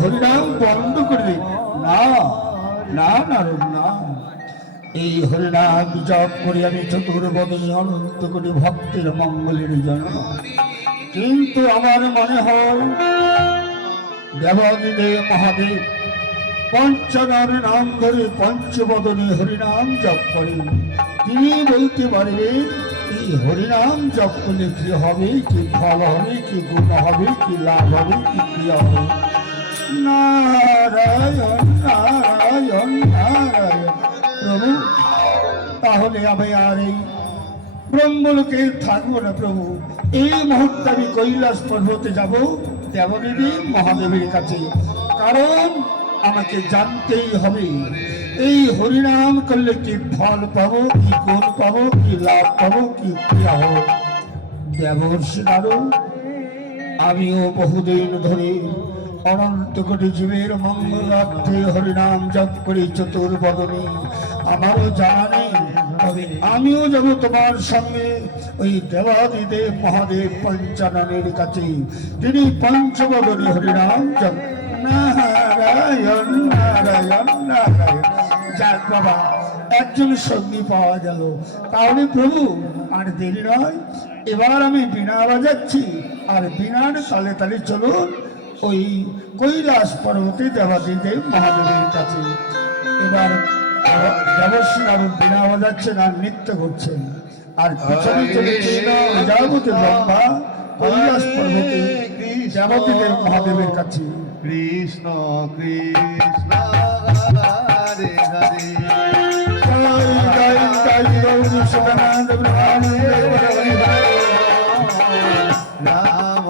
হরিনাম বন্ধ করে দিই। না না না না, এই হরিনাম জপ করি আমি চতুর্বদী অনন্ত কোটি ভক্তের মঙ্গলের জন্য। কিন্তু আমার মনে হয় দেবাদিদেব মহাদেব পঞ্চনার নাম ধরে পঞ্চবদনী হরিনাম জপ করেন। তিনি বলতে পারবেন এই হরিনাম জপ করলে কি হবে, কি ফল হবে, কি গুণ হবে, কি লাভ হবে, কি ক্রিয়া হবে। নারায়ণ নারায়ণ নারায়ণ। প্রভু, তাহলে আমি আর এই ব্রহ্মলোকে থাকবো না প্রভু। এই মুহূর্তে আমি কৈলাস পর্বতে যাব দেবদেবী মহাদেবের কাছে, কারণ আমাকে জানতেই হবে এই হরিনাম করলে কি ফল পাবো, কি গুণ পাবো, কি লাভ পাবো, কি ক্রিয়া হবো। দেবর্ষি নারদ, আমিও বহুদিন ধরে অনন্ত কোটি জীবের মঙ্গলার্থে হরিনাম জপ করি চতুর্বদনী, আমারও জানা নেই। তবে আমিও যাব তোমার সঙ্গে ওই দেবাদিদেব মহাদেব পঞ্চাননের কাছে, তিনি পঞ্চবদনী হরিনাম জপ। নারায়ণ নারায়ণ নারায়ণ। যাক বাবা, একজন সঙ্গী পাওয়া গেল। তাহলে প্রভু আর দেরি নয়, এবার আমি বীণা বাজাচ্ছি, আর বীণার তালে তালে চলুন ওই কৈলাস পর্বতে দেবাদিদেব মহাদেবের কাছে। এবার দেবশ্রী নারদ বীণা বাজাচ্ছেন আর নৃত্য করছেন, আর পিছনে চলেছিল প্রজাপতি ব্রহ্মা কৈলাস পর্বতে দেবাদিদেব মহাদেবের কাছে। কৃষ্ণ কৃষ্ণ হরে হরে জয় জয় জয় গৌরী সদানন্দ ব্রহ্মানন্দ হরে হরে। রাম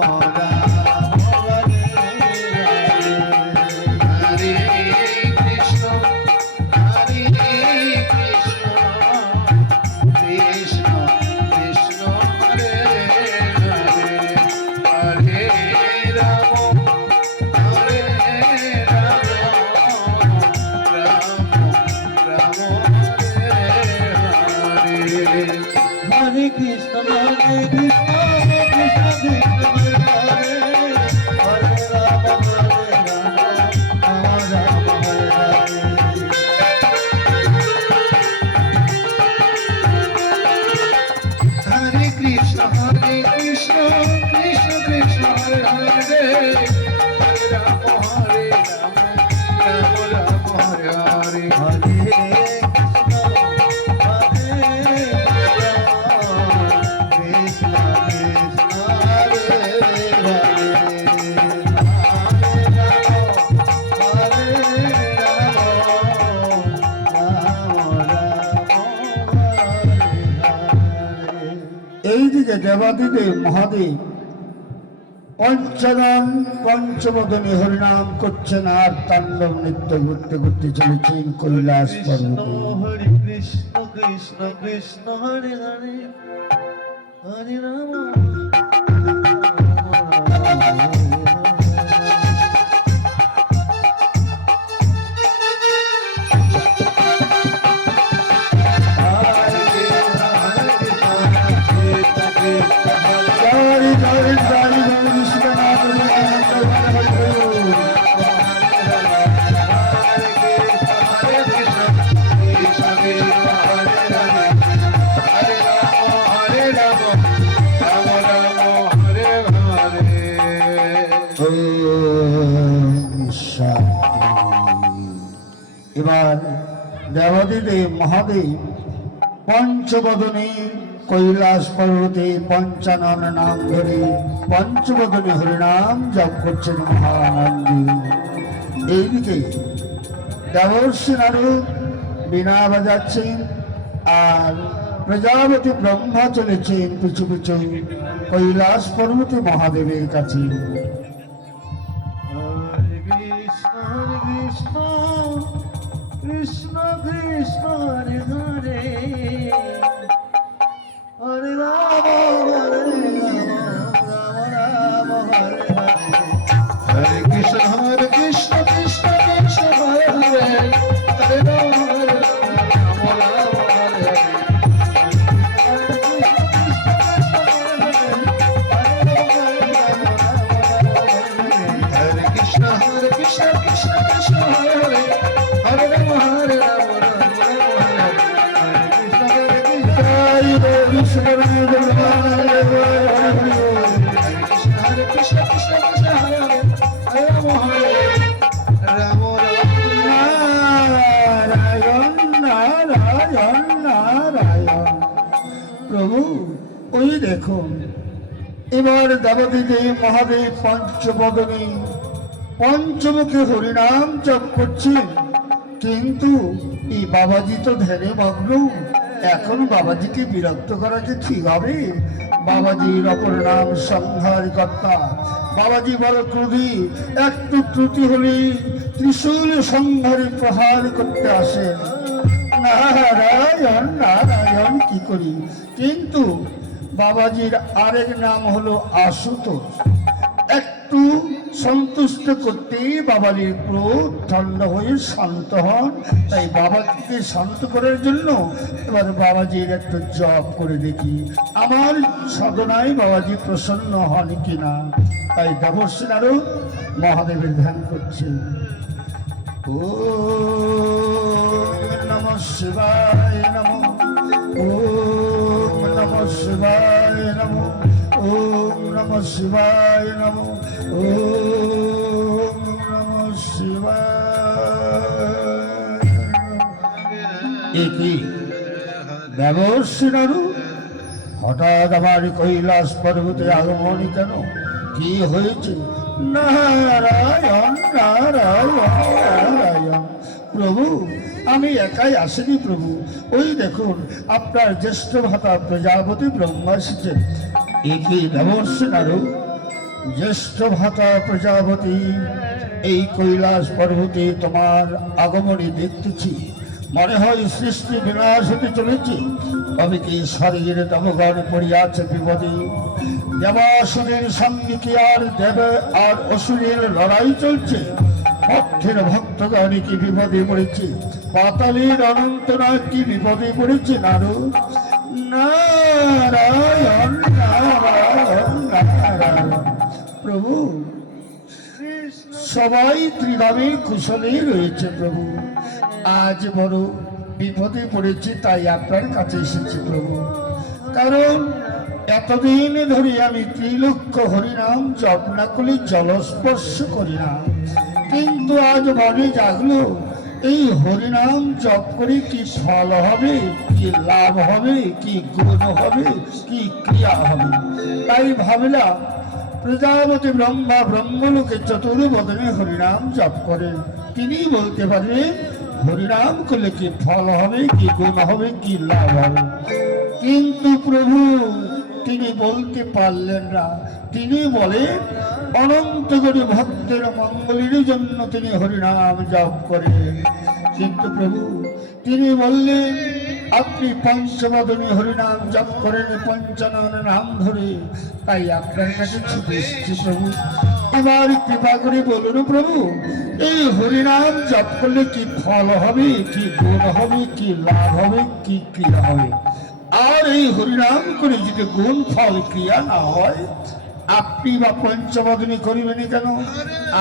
এইদিকে দেবাদিদেব মহাদেব পঞ্চদন পঞ্চবদনী হরিনাম করছেন আর তাণ্ডব নৃত্য করতে করতে চলেছেন কৈলাস পর্বতে। হরে কৃষ্ণ কৃষ্ণ কৃষ্ণ হরে হরে হরে রাম এবার দেবাদিদেব মহাদেব পঞ্চবদনী কৈলাস পর্বতে পঞ্চানন নাম ধরে পঞ্চবদনী হরিনাম জপ করছেন মহানন্দী। এইদিকে দেবর্ষি নারদ বীণা বাজাচ্ছেন আর প্রজাপতি ব্রহ্মা চলেছেন পিছু পিছু কৈলাস পর্বতে মহাদেবের কাছে। কৃষ্ণ কৃষ্ণ হরে হরে হরে রাম হরে রাম রাম রাম হরে হরে হরে কৃষ্ণ কৃষ্ণ কৃষ্ণ হরে হরে হরে রাম হরে রাম রাম হরে হরে হরে কৃষ্ণ কৃষ্ণ কৃষ্ণ কৃষ্ণ হরে হরে হরে রাম হরে রাম রাম রাম হরে হরে কৃষ্ণ হরে কৃষ্ণ হরে কৃষ্ণ কৃষ্ণ কৃষ্ণ হরে হরে হরে রাম হরে রাম নারায়ণ নারায়ণ নারায়ণ। প্রভু ওই দেখুন এবার দেবদেব মহাদেব পঞ্চবদনী পঞ্চমুখী হরিনাম জপ করছেন, কিন্তু এই বাবাজি তো ধ্যানে মগ্ন। এখন বাবাজিকে বিরক্ত করা কি ঠিক হবে? বাবাজির অপর নাম সংহার কর্তা। বাবাজি বড় ক্রোধী, একটু ত্রুটি হলে ত্রিশূল সংহারে প্রহার করতে আসেন। নারায়ণ নারায়ণ কি করি? কিন্তু বাবাজির আরেক নাম হলো আশুতোষ। একটু সন্তুষ্ট করতেই বাবাজির ক্রোধ ঠান্ডা হয়ে শান্ত হন। তাই বাবাজিকে শান্ত করার জন্য এবার বাবাজির একটু জপ করে দেখি, আমার সাধনায় বাবাজি প্রসন্ন হন কিনা। তাই দেবর্ষী নারদ মহাদেবের ধ্যান করছে। ওম নমঃ শিবায় নমঃ, ওম নমঃ শিবায় নমঃ, ওম নমঃ শিবায় নমঃ, ওম নমঃ শিবায়। একই দেবর্ষী নারদ হঠাৎ আমার কৈলাস পর্বতে আগমন কেন? কি হয়েছে? নারায়ণ নারায়ণ নারায়ণ। প্রভু আমি একাই আসিনি প্রভু, ওই দেখুন আপনার জ্যেষ্ঠ ভ্রাতা প্রজাপতি ব্রহ্মা এসেছেন। একই দেবর্ষী নারদ জ্যেষ্ঠ ভ্রাতা প্রজাপতি, এই কৈলাস পর্বতে তোমার আগমনে দেখতেছি, মনে হয় সৃষ্টি বিনাশ হতে চলেছে। তবে কি শরীর তমগণ পড়িয়াছে বিপদে? দেবাসুরের সঙ্গে কি আর দেব আর অসুরের লড়াই চলছে? ভক্তের ভক্তগণ কি বিপদে পড়েছে? পাতালের অনন্তনাথ কি বিপদে পড়েছে? নারদ নারায়ণ নারায়ণ নারায়ণ। প্রভু সবাই ত্রিধামে কুশলে রয়েছে প্রভু, আজ বড় বিপদে পড়েছি তাই আপনার কাছে এসেছি প্রভু। কারণ এতদিন ধরে আমি ত্রিলক্ষ হরিনাম জপ না করলে জলস্পর্শ করি না, কিন্তু আজ মনে জাগলো এই হরিনাম জপ করে কি ফল হবে, কি লাভ হবে, কি গুণ হবে, কি ক্রিয়া হবে। তাই ভাবলাম প্রজাপতি ব্রহ্মা ব্রহ্মলোকে চতুর্বদনে হরিনাম জপ করেন, তিনি বলতে পারবেন হরিনাম করলে কি ফল হবে, কি গুণ হবে, কি লাভ হবে। কিন্তু প্রভু তিনি বলতে পারলেন না। তিনি বলেন অনন্ত কোটি ভক্তের মঙ্গলের জন্য তিনি হরিনাম জপ করেন। কিন্তু প্রভু তিনি বললেন আপনি পঞ্চবদনী হরিনাম জপ করেন পঞ্চানন নাম ধরে, তাই আপনার কাছে ছুটে এসেছি প্রভু। এবার কৃপা করে বলুন প্রভু এই হরিনাম জপ করলে কি ফল হবে, কি গুণ হবে, কি লাভ হবে, কি ক্রিয়া হবে। আর এই হরিনাম করে যদি গুণ ফল ক্রিয়া না হয় আপনি বা পঞ্চবদনী করিবেন কেন,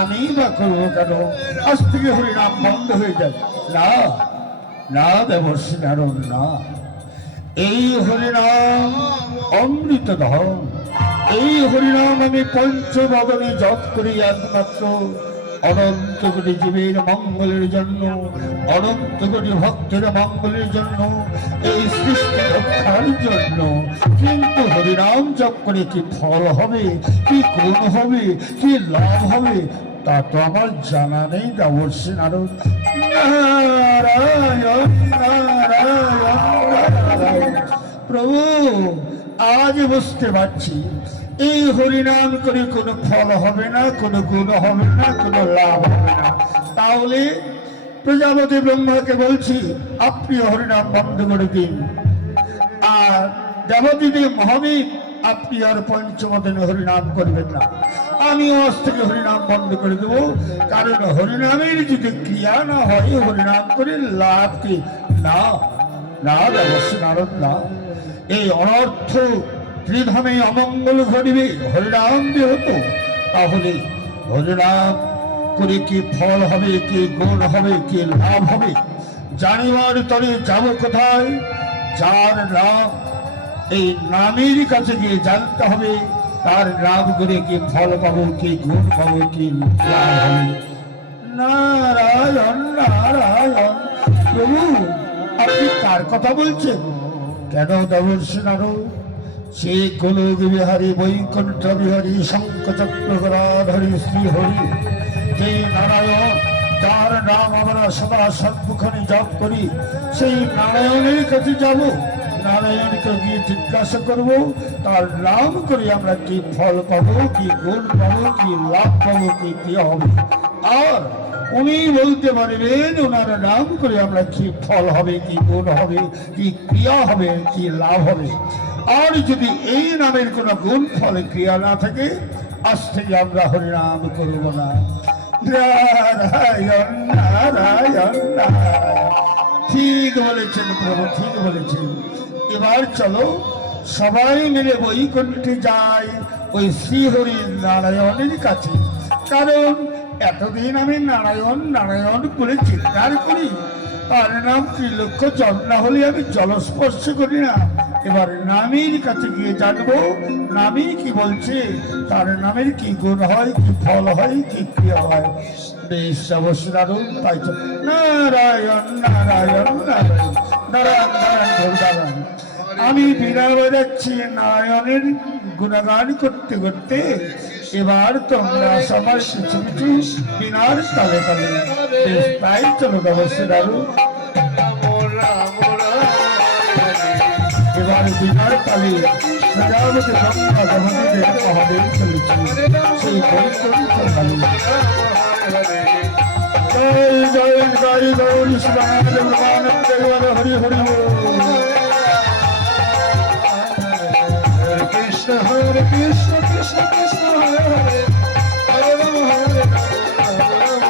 আমি বা করবো কেন? আজ থেকে হরিনাম বন্ধ হয়ে যায়। না না দেবর্ষী নারদ না, এই হরিনাম অমৃত ধন। এই হরিনাম আমি পঞ্চবদনে জপ করি একমাত্র অনন্ত কোটি জীবের মঙ্গলের জন্য, অনন্ত কোটি ভক্তের মঙ্গলের জন্য, এই সৃষ্টি রক্ষার জন্য। কিন্তু হরিনাম জপ করে কি ফল হবে, কি গুণ হবে, কি লাভ হবে তা তো আমার জানা নেই দেবর্ষী নারদ। নারায়ণ নারায়ণ নারায়ণ। প্রভু আজ বুঝতে পারছি এই হরিনাম করে কোনো ফল হবে না, কোনো গুণ হবে না, কোনো লাভ হবে না। তাহলে প্রজাপতি ব্রহ্মাকে বলছি আপনি হরিনাম বন্ধ করে দিন। আর দেবদেব মহাদেব আপনি আর পঞ্চবদনে হরিনাম করবেন না, আমিও আজ থেকে হরিনাম বন্ধ করে দেবো। কারণ হরিনামের যদি ক্রিয়া না হয় হরিনাম করে লাভ কি? না না দেবর্ষী নারদ না, এই অনর্থ ত্রিধামে অমঙ্গল ঘটিবে হরিনাম দিয়ে হতো। তাহলে হরিনাম করে কি ফল হবে, কি গুণ হবে, কি লাভ হবে জানিবার তরে যাব কোথায়? যার নাম, এই নামের কাছে গিয়ে জানতে হবে তার নাম করে কি ফল পাবো, কি গুণ পাবো, কি লাভ হবে। নারায়ণ নারায়ণ। প্রভু আপনি কার কথা বলছেন? কেন দেবর্ষি নারদ? সে গোলক বিহারী বৈকুণ্ঠ বিহারী শঙ্খচক্র গদাধরী শ্রীহরি, যে নারায়ণ, যার নাম আমরা সদা সর্বক্ষণে জপ করি, সেই নারায়ণের কাছে যাব, নারায়ণকে গিয়ে জিজ্ঞাসা করব তার নাম করে আমরা কি ফল পাবো, কি গুণ পাবো, কি লাভ পাবো, কি ক্রিয়া হবে। আর উনি বলতে পারবেন ওনার নাম করে আমরা কি ফল হবে, কি গুণ হবে, কি ক্রিয়া হবে, কি লাভ হবে। আর যদি এই নামের কোনো গুণ ফল ক্রিয়া না থাকে, আজ থেকে আমরা হরিনাম করব না। নারায়ণ নারায়ণ নারায়ণ। ঠিক বলেছেন প্রভু, ঠিক বলেছেন। এবার চলো সবাই মিলে বৈকুণ্ঠে যাই, ওই শ্রীহরি নারায়ণের কাছে। কারণ এতদিন আমি নারায়ণ নারায়ণ করে চিৎকার করি, তার নাম ত্রিলক্ষ জল না হলে আমি জলস্পর্শ করি না। এবার নামের কাছে গিয়ে জানবো নামই কি বলছে, তার নামের কি গুণ হয়, কি ফল হয়, কি ক্রিয়া হয়। বেশ অবশ্য দারুণ। তাই তো নারায়ণ নারায়ণ নারায়ণ নারায়ণ নারায়ণ নারায়ণ। আমি বিনা বাজাচ্ছি নারায়ণের গুণগান করতে করতে। এবার তোমরা সবার কিছু কিছু বিনার তালে তালে। বেশ তাই চলো অবশ্য দারুণ। এবার বিনার তালে প্রজাপতি ব্রহ্মা দেবতাদের মহাদেব চলেছে সেই বৈকুণ্ঠ ধামে। জয় জয় জয় গৌরী শিবানন্দ হরি হরি বল। কৃষ্ণ হরে কৃষ্ণ কৃষ্ণ কৃষ্ণ হরে হরে, হরে রাম হরে রাম, রাম রাম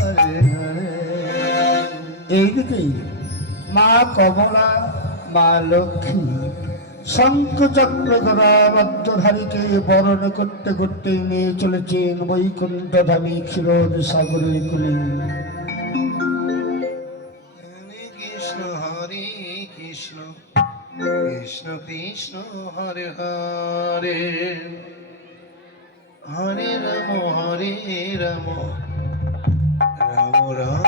হরে হরে। এইদিকে মা কমলা, মা লক্ষ্মী শঙ্খচক্র গদাবদ্ধধারীকে বরণ করতে করতে নিয়ে চলেছেন বৈকুণ্ঠ ধামী ক্ষীরোদ সাগরের কুলে। কৃষ্ণ হরে কৃষ্ণ কৃষ্ণ কৃষ্ণ হরে হরে, হরে রাম রাম রাম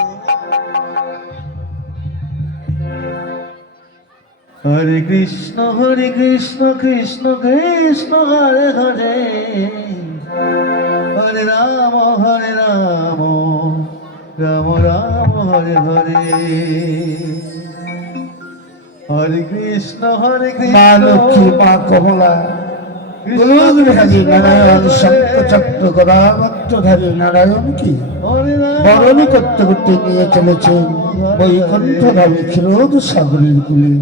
হরে কৃষ্ণ কৃষ্ণ কৃষ্ণ হরে হরে, হরে রাম রাম রাম হরে হরে, হরে কৃষ্ণ মা লক্ষ্মী, মা কমলা, গোলকধারী নারায়ণ শঙ্খচক্র গদাবদ্ধধারী নারায়ণকে বরণ করতে করতে নিয়ে চলেছেন বৈকুণ্ঠ ধামী ক্ষীরোদ সাগরের কুলে।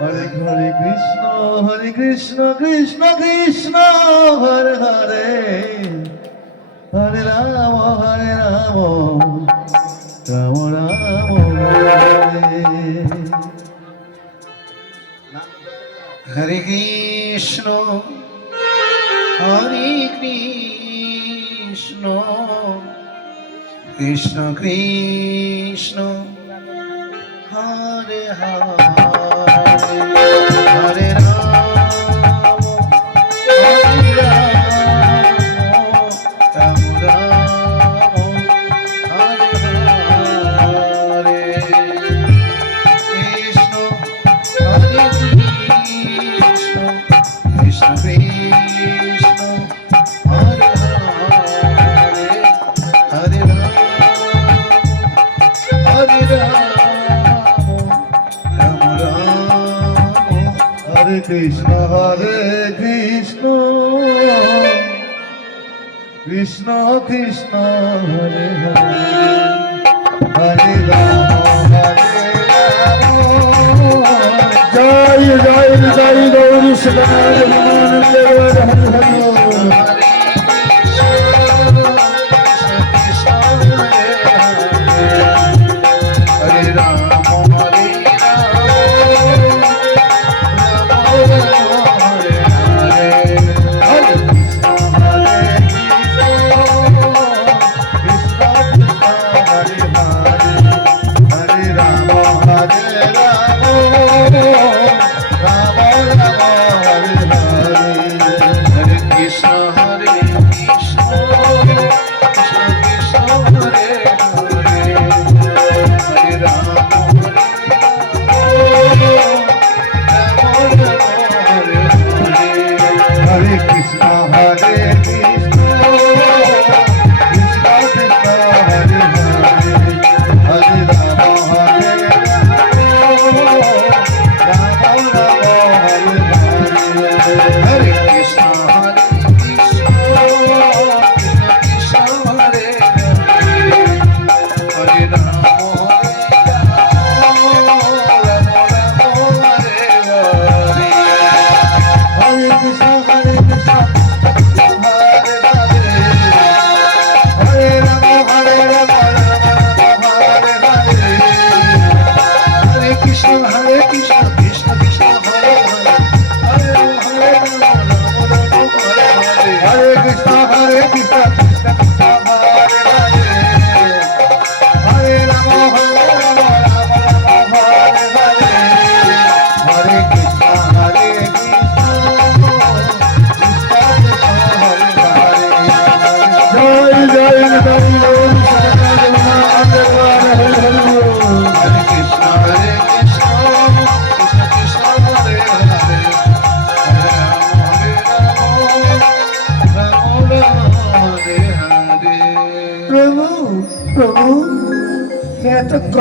হরে হরে কৃষ্ণ কৃষ্ণ কৃষ্ণ হরে হরে, হরে রাম রাম রাম হরে। হরে কৃষ্ণ কৃষ্ণ কৃষ্ণ হরে হরে, হরে রাম রাম রাম হরে হরে। কৃষ্ণ হরে কৃষ্ণ কৃষ্ণ কৃষ্ণ হরে হরে, হরে রাম রাম রাম হরে কৃষ্ণ কৃষ্ণ কৃষ্ণ হরে হরে, হরে রাম জয় জয় জয় গৌরী শিবানন্দ হরি হরি বল। হরে রাম হরে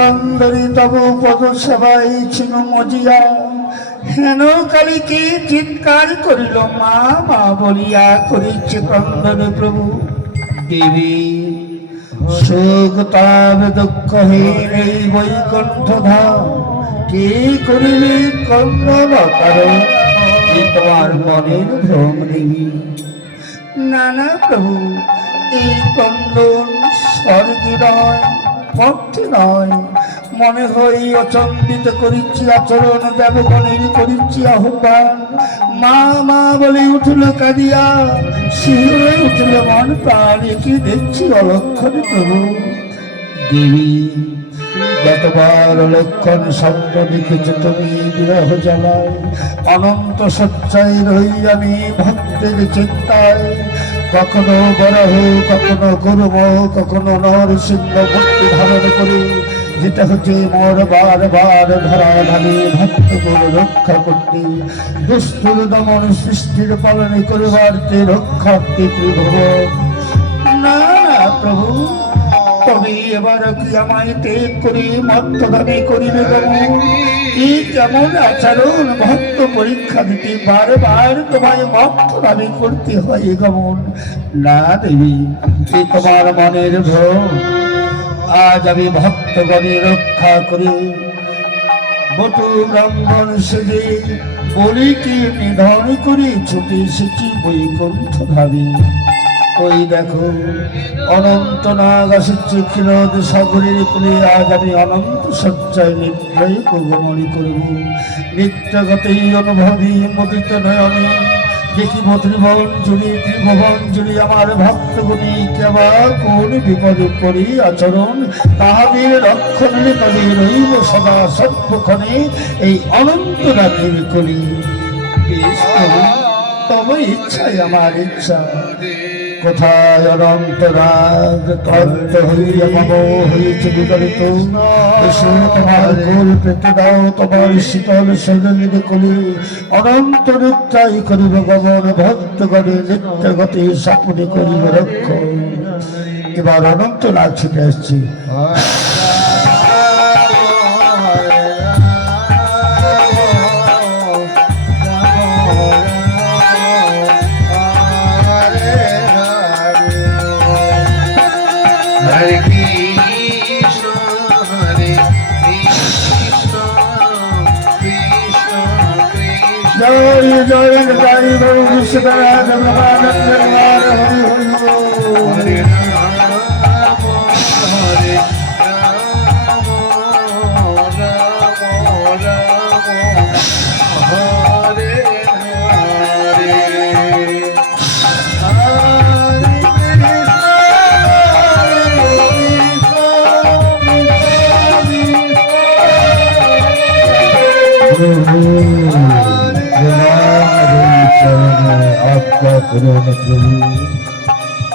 পুরন্দরী তব পদ সেবাই ছিল মজিয়া, হেন কালীকে চিৎকার করিল মা মা বলিয়া করিছে ক্রন্দনে প্রভু। দেবী সুখ তাব দুঃখহীন এই বৈকুণ্ঠ ধাম, কে করিলে ক্রন্দন কারণ, এ তোমার মনের ভ্রম দেবী। না না প্রভু, এই ক্রন্দন স্বর্গে নয়, পথে নয়, মনে হয় অচম্বিত করিচ্ছি আচরণ, দেবগণের করিচ্ছি আহ্বান। মা মা বলে উঠল কাঁদিয়া, শিহরে উঠল মন প্রাণ, কি দেখছি অলক্ষণ প্রভু। দেবী যতবার লক্ষণ স্বপ্ন দেখেছ তুমি বিরহ জ্বালায়, অনন্ত সচ্চাই রই আমি ভক্তের চিন্তায়। কখনো বরাহ, কখনো গুরুম, কখনো নরসিংহ ভক্তি ধারণ করি, যেটা হচ্ছে মোর বার বার ধরা ধানে ভক্ত করে রক্ষা করতে, দুষ্টুর দমন সৃষ্টির পালনে করবার তে রক্ষার্থী ত্রিভুব। না না প্রভু, তবে এবার কি আমায় ত্যাগ করে মত্তদানে করিবে গমন? এই কেমন আচরণ, ভক্ত পরীক্ষা দিতে বারবার তোমায় মত্তদানে করতে হয় গমন। না দেবী, এ তোমার মনের ভ্রম। আজ আমি ভক্তগণে রক্ষা করি, বটু ব্রাহ্মণ সেজে বলিকে নিধন করে ছুটে এসেছি বৈকুণ্ঠ ধামে। ওই দেখো অনন্ত নাগ আসছে ক্ষীরদ সাগরের কুলে, আজ আমি অনন্ত সজ্জায় নিদ্রায় প্রগমনী করব। নিত্যগতেই অনুভবী মুদিত নয়নে দেখিব ত্রিভুবন জুড়ি আমার ভক্তগুণী কেবা কোন বিপদে করি আচরণ, তাহাদের রক্ষণের পদে রইব সদা সর্বক্ষণে এই অনন্ত নাগের করি। তব ইচ্ছাই আমার ইচ্ছা, কোথায় অনন্ত রাগ তত্ত্ব হইয়া মম হয়েছে বিগলিত। এসে তোমার গোল পেতে দাও, তোমার শীতল শরীরের কোলে অনন্ত রক্ষাই করিব গমন, ভক্তগণে নিত্য গতি স্বপ্নে করিব রক্ষণ। এবার অনন্ত রাগ ছুটে আসছি। জয় জয় জয় হরি কৃষ্ণ জগদানন্দ হরি হরি হরি।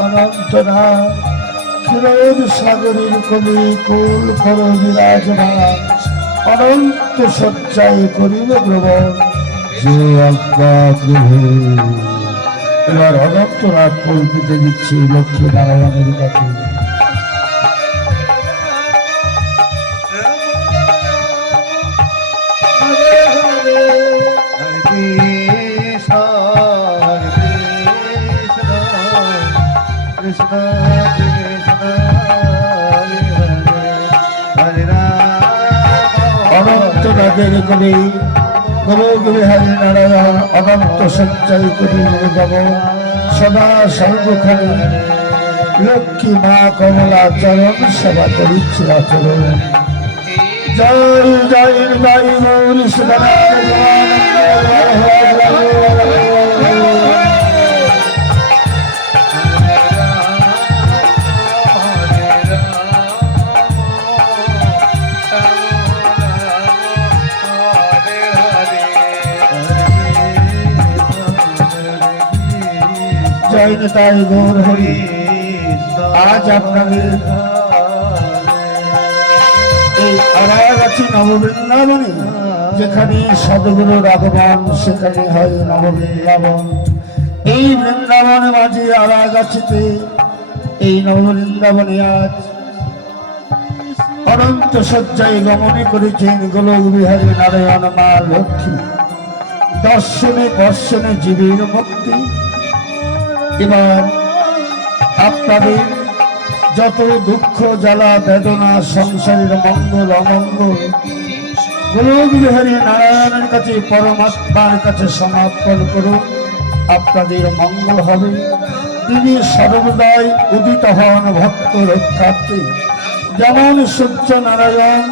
অনন্তনা ক্ষীরদ সাগরের কবি কুল কর বিরাজমান, অনন্ত সজ্জায় করিব গ্রহণ যে আজ্ঞা প্রভু। এবার অনন্তনাথ কল্পিতে দিচ্ছি লক্ষ্মী নারায়ণের কাছে। অনন্ত নাগের কবি গৌরী হরি নারায়ণ অনন্ত সঞ্চয় করি গম সদা সর্বখানে লক্ষ্মী মা কমলা চরণ সেবা করিচ্ছি আচরণ। জয় জয় জয় গৌরী জয় নিতাই গৌর হরি। আজ আপনাদের এই আরাগাছি নববৃন্দাবনে, যেখানে সদগুরুর আগমন সেখানে হয় নববৃন্দাবন। এই বৃন্দাবনের মাঝে আরাগাছিতে এই নববৃন্দাবনে আজ অনন্ত শয্যায় গমনে করেছেন গোলক বিহারী নারায়ণ মা লক্ষ্মী। দর্শনে দর্শনে জীবের মুক্তি। এবার আপনাদের যত দুঃখ জ্বালা বেদনা সংসারের মঙ্গল অমঙ্গল গোলক বিহারী নারায়ণের কাছে পরমাত্মার কাছে সমর্পণ করুন, আপনাদের মঙ্গল হবে। তিনি সর্বদাই উদিত হন ভক্ত রক্ষার্থে। যেমন সূর্য নারায়ণ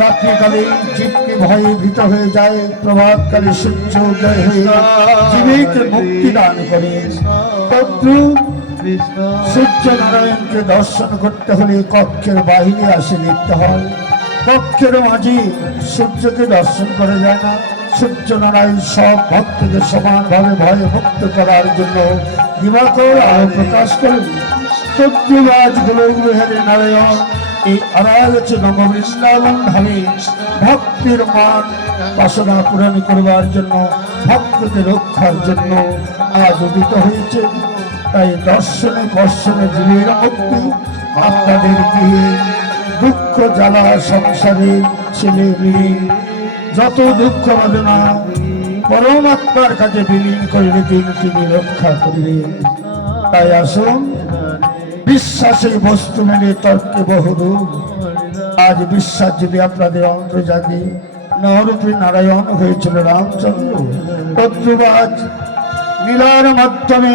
রাত্রিকালে জীবকে ভয়ে ভীত হয়ে যায়, প্রভাতকালে সূর্য উদয় হয়ে জীবকে মুক্তি দান করে। তদ্রূপ সূর্য নারায়ণকে দর্শন করতে হলে কক্ষের বাহিরে আসে নিতে হয়। কক্ষের মাঝে সূর্যকে দর্শন করা যায় না। সূর্য নারায়ণ সব ভক্তকে সমানভাবে ভয়ে মুক্ত করার জন্য দিবাকর আলো প্রকাশ করেন। তদ্রূপ গোলক বিহারী নারায়ণ এই আরাগছে নববৃন্দাবন ধামে ভক্তির মান বাসনা পূরণ করবার জন্য, ভক্তকে রক্ষার জন্য আজ উদিত হয়েছে। তাই দর্শনে দর্শনে জীবের মুক্তি। আপনাদের গৃহে দুঃখ জ্বালা সংসারে ছেলে মেয়ে যত দুঃখ বেদনা পরমাত্মার কাছে বিলীন করে তিনি রক্ষা করিবেন। তাই আসুন, বিশ্বাসে বস্তু মেনে তর্কে বহুদূর। আজ বিশ্বাস যদি আপনাদের অন্তরে জাগে, নরূপী নারায়ণ হয়েছিল রামচন্দ্র। তদ্রুবাজ লীলার মাধ্যমে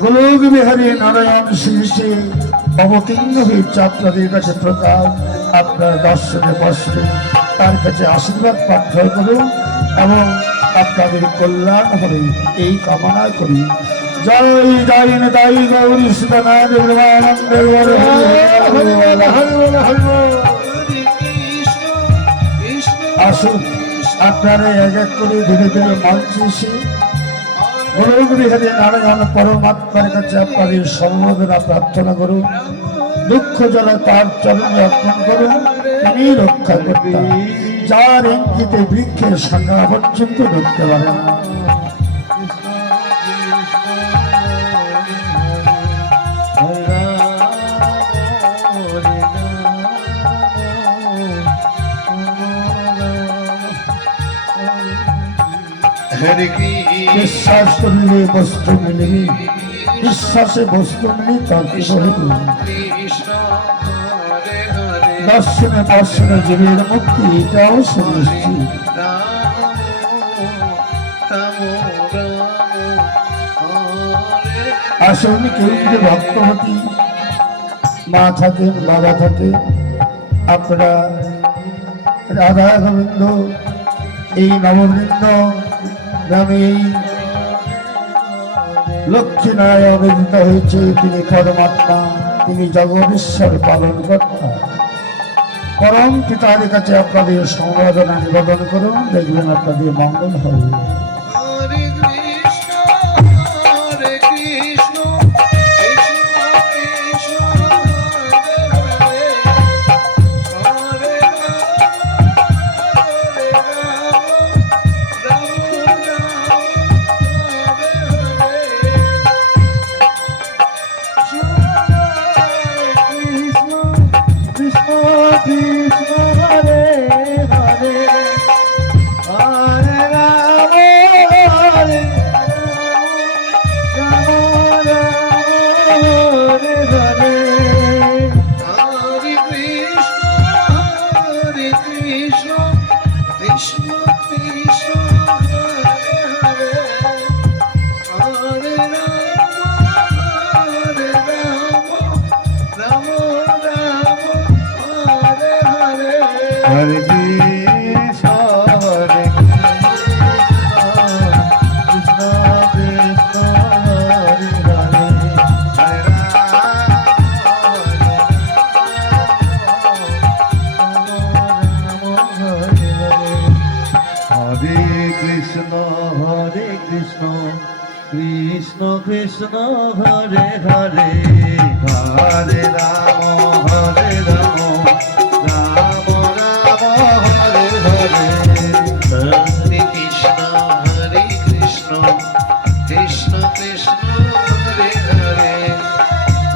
গোলক বিহারী নারায়ণ শীর্ষে অবতীর্ণ হয়েছে আপনাদের কাছে প্রকাশ। আপনার দর্শনে বসবে, তার কাছে আশীর্বাদ প্রার্থনা করুন এবং আপনাদের কল্যাণ হবে এই কামনা করি। জয় জয় তাই গৌরী সুতনাথ ব্রহ্মানন্দের আসুন, আপনারা এক এক করে ধীরে ধীরে মঞ্চে এসে গোলক বিহারী নারায়ণ পরমাত্মার কাছে আপনাদের সম্বোধনা প্রার্থনা করুন। দুঃখ জ্বালা তার চরণে অর্পণ করুন, তিনি রক্ষা করতেন। যার ইঙ্গিতে বৃক্ষের শাখা পর্যন্ত ঢুকতে পারে না। বিশ্বাস করলে বস্তু মিলবে, বিশ্বাসে বস্তু মিলে তর্কে রহিবে। দর্শনে দর্শনে জীবের মুক্তি, এটাও সুনিশ্চিত। আসলে কেউ যদি ভক্তবতী মা থাকেন, বাবা থাকে, আপনারা রাধা গোবিন্দ এই নববৃন্দ গ্রামে লক্ষ্মী নারায়ণ অবতীর্ণ হয়েছে। তিনি পরমাত্মা, তিনি জগদীশ্বর পালন কর্তা। পরম পিতার কাছে আপনাদের সম্বোধনা নিবেদন করুন, দেখবেন আপনাদের মঙ্গল হবে। কৃষ্ণ কৃষ্ণ হরে হরে, হরে রাম হরে রাম, রাম রাম হরে হরে। হরে কৃষ্ণ হরে কৃষ্ণ, কৃষ্ণ কৃষ্ণ হরে হরে,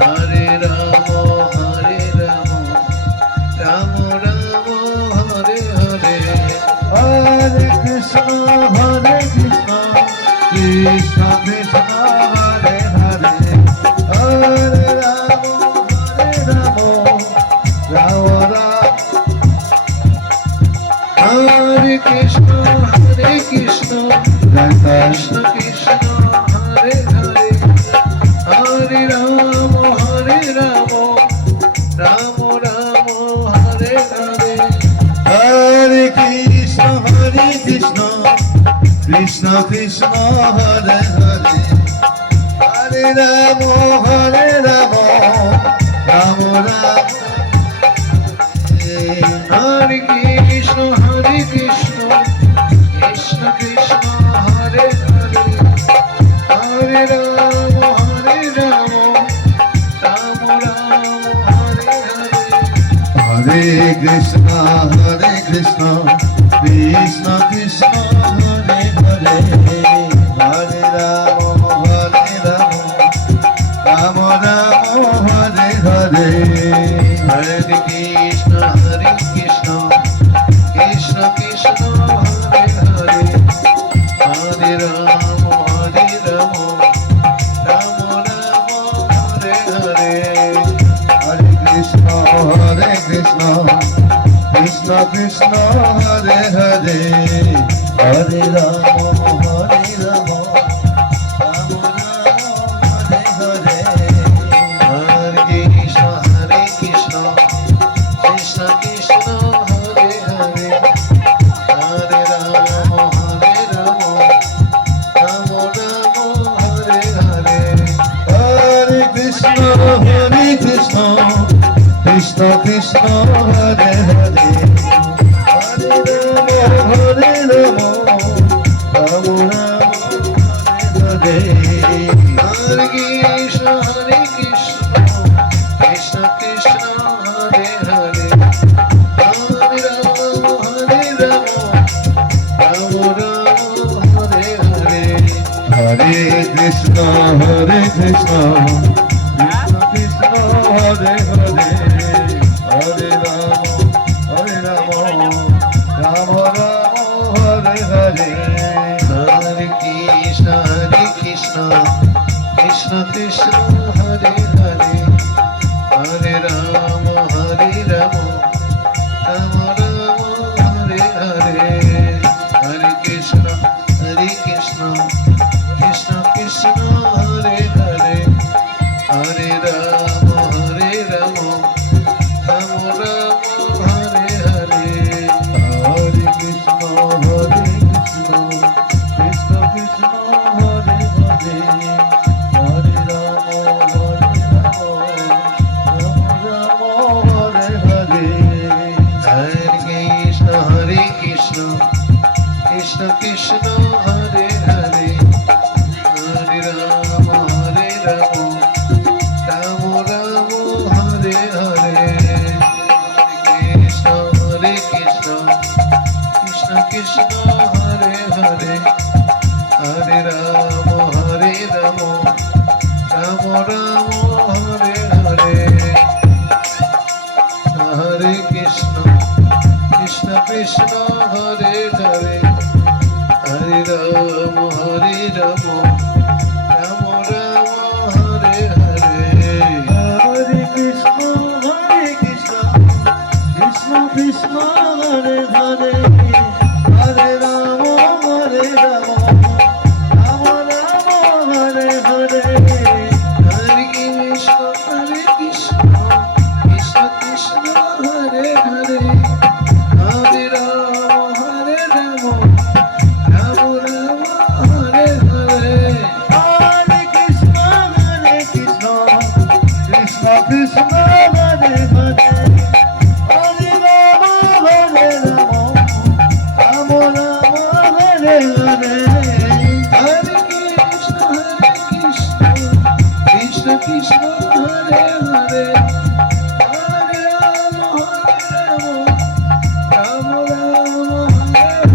হরে রাম রাম কৃষ্ণ হরে কৃষ্ণ কৃষ্ণ কৃষ্ণ হরে হরে হরে রাম রাম রাম হরে কৃষ্ণ কৃষ্ণ কৃষ্ণ হরে হরে হরে রাম রাম রাম হরে হরে হরে কৃষ্ণ কৃষ্ণ কৃষ্ণ হরে হরে হরে রাম রাম রাম হরে কৃষ্ণ কৃষ্ণ কৃষ্ণ হরে হরে হরে রাম রাম রাম হরে হরে হরে কৃষ্ণ কৃষ্ণ কৃষ্ণ হরে হরে হরে রাম রাম রাম হরে হরে হরে কৃষ্ণ কৃষ্ণ কৃষ্ণ হরে হরে হরে রাম রাম রাম হরে হরে হরে কৃষ্ণ কৃষ্ণ কৃষ্ণ হরে হরে হরে রাম রাম রাম হরে হরে হরে কৃষ্ণ কৃষ্ণ কৃষ্ণ হরে হরে হরে রাম রাম রাম হরে হরে হরে কৃষ্ণ কৃষ্ণ কৃষ্ণ হরে হরে হরে রাম রাম রাম হরে হরে কৃষ্ণ কৃষ্ণ কৃষ্ণ হরে হরে হরে রাম রাম রাম হরে হরে হরে কৃষ্ণ কৃষ্ণ কৃষ্ণ হরে হরে হরে রাম রাম রাম হরে হরে হরে কৃষ্ণ কৃষ্ণ কৃষ্ণ হরে হরে হরে রাম রাম রাম হরে হরে হরে কৃষ্ণ কৃষ্ণ কৃষ্ণ হরে হরে হরে রাম রাম রাম হরে হরে হরে কৃষ্ণ কৃষ্ণ কৃষ্ণ হরে হরে হরে রাম রাম হরে হরে হরে কৃষ্ণ কৃষ্ণ কৃষ্ণ হরে হরে হরে রাম রাম রাম হরে হরে কৃষ্ণ কৃষ্ণ হরে হরে হরে রাম রাম রাম হরে হরে হরে কৃষ্ণ কৃষ্ণ হরে হরে হরে রাম রাম রাম হরে হরে হরে কৃষ্ণ কৃষ্ণ হরে হরে হরে রাম রাম হরে হরে হরে কৃষ্ণ কৃষ্ণ হরে হরে হরে রাম রাম হরে হরে হরে কৃষ্ণ কৃষ্ণ কৃষ্ণ হরে হরে হরে রাম রাম হরে হরে হরে কৃষ্ণ কৃষ্ণ হরে হরে হরে রাম রাম হরে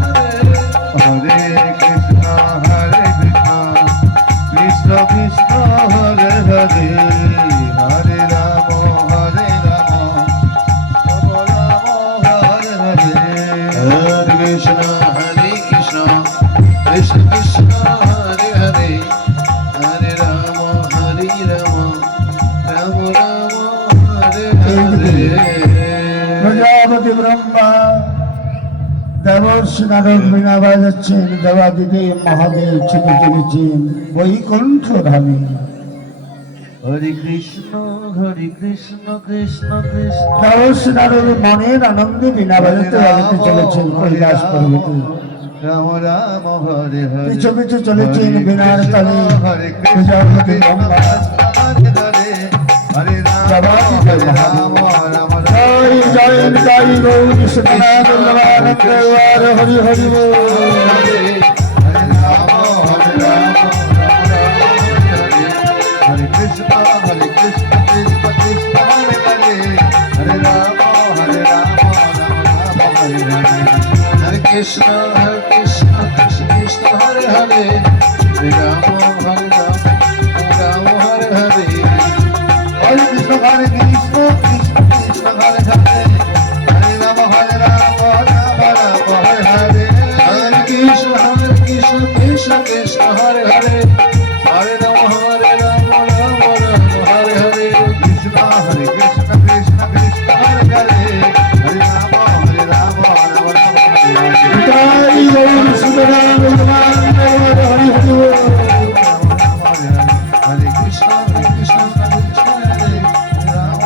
হরে কৃষ্ণ কৃষ্ণ কৃষ্ণ হরে হরে হরে রাম হরে হরে হরে কৃষ্ণ দেবর্ষি নারদ বিনা বাজাচ্ছেন, দেবাদিদে মহাদেব ছুটে চলেছেন বৈকুণ্ঠ ধামে। হরে কৃষ্ণ কৃষ্ণ কৃষ্ণ। দেবর্ষি নারদ মনের আনন্দে বিনা বাজাতে বাজাতে চলেছেন কৈলাস পর্বতে। রাম রাম হরে হরে। পিছু পিছু চলেছেন বিনার কালে হরে প্রজাপতি ব্রহ্মা। হরে হরে হরে রাম রাম জয় জয় জয় গৌরী সীতানাথ ভগবানন্দ হরি হরি বল। হরে রাম হরে কৃষ্ণ কৃষ্ণ কৃষ্ণ হরে হরে হরে রাম হরে রাম হরে হরে হরে কৃষ্ণ কৃষ্ণ কৃষ্ণ হরে হরে হরে রাম রাম হরে হরে হরে কৃষ্ণ হরে কৃষ্ণ কৃষ্ণ কৃষ্ণ হরে হরে হরে রাম রাম হরে হরে হরে কৃষ্ণ কৃষ্ণ কৃষ্ণ হরে হরে হরে রাম রাম হরে হরে কৃষ্ণ হরে কৃষ্ণ কৃষ্ণ কৃষ্ণ হরে হরে হরে রাম হরে জয় গৌরী সীতানাথ ভগবানন্দ হরি হরি বল। হরে কৃষ্ণ কৃষ্ণ কৃষ্ণ হরে রাম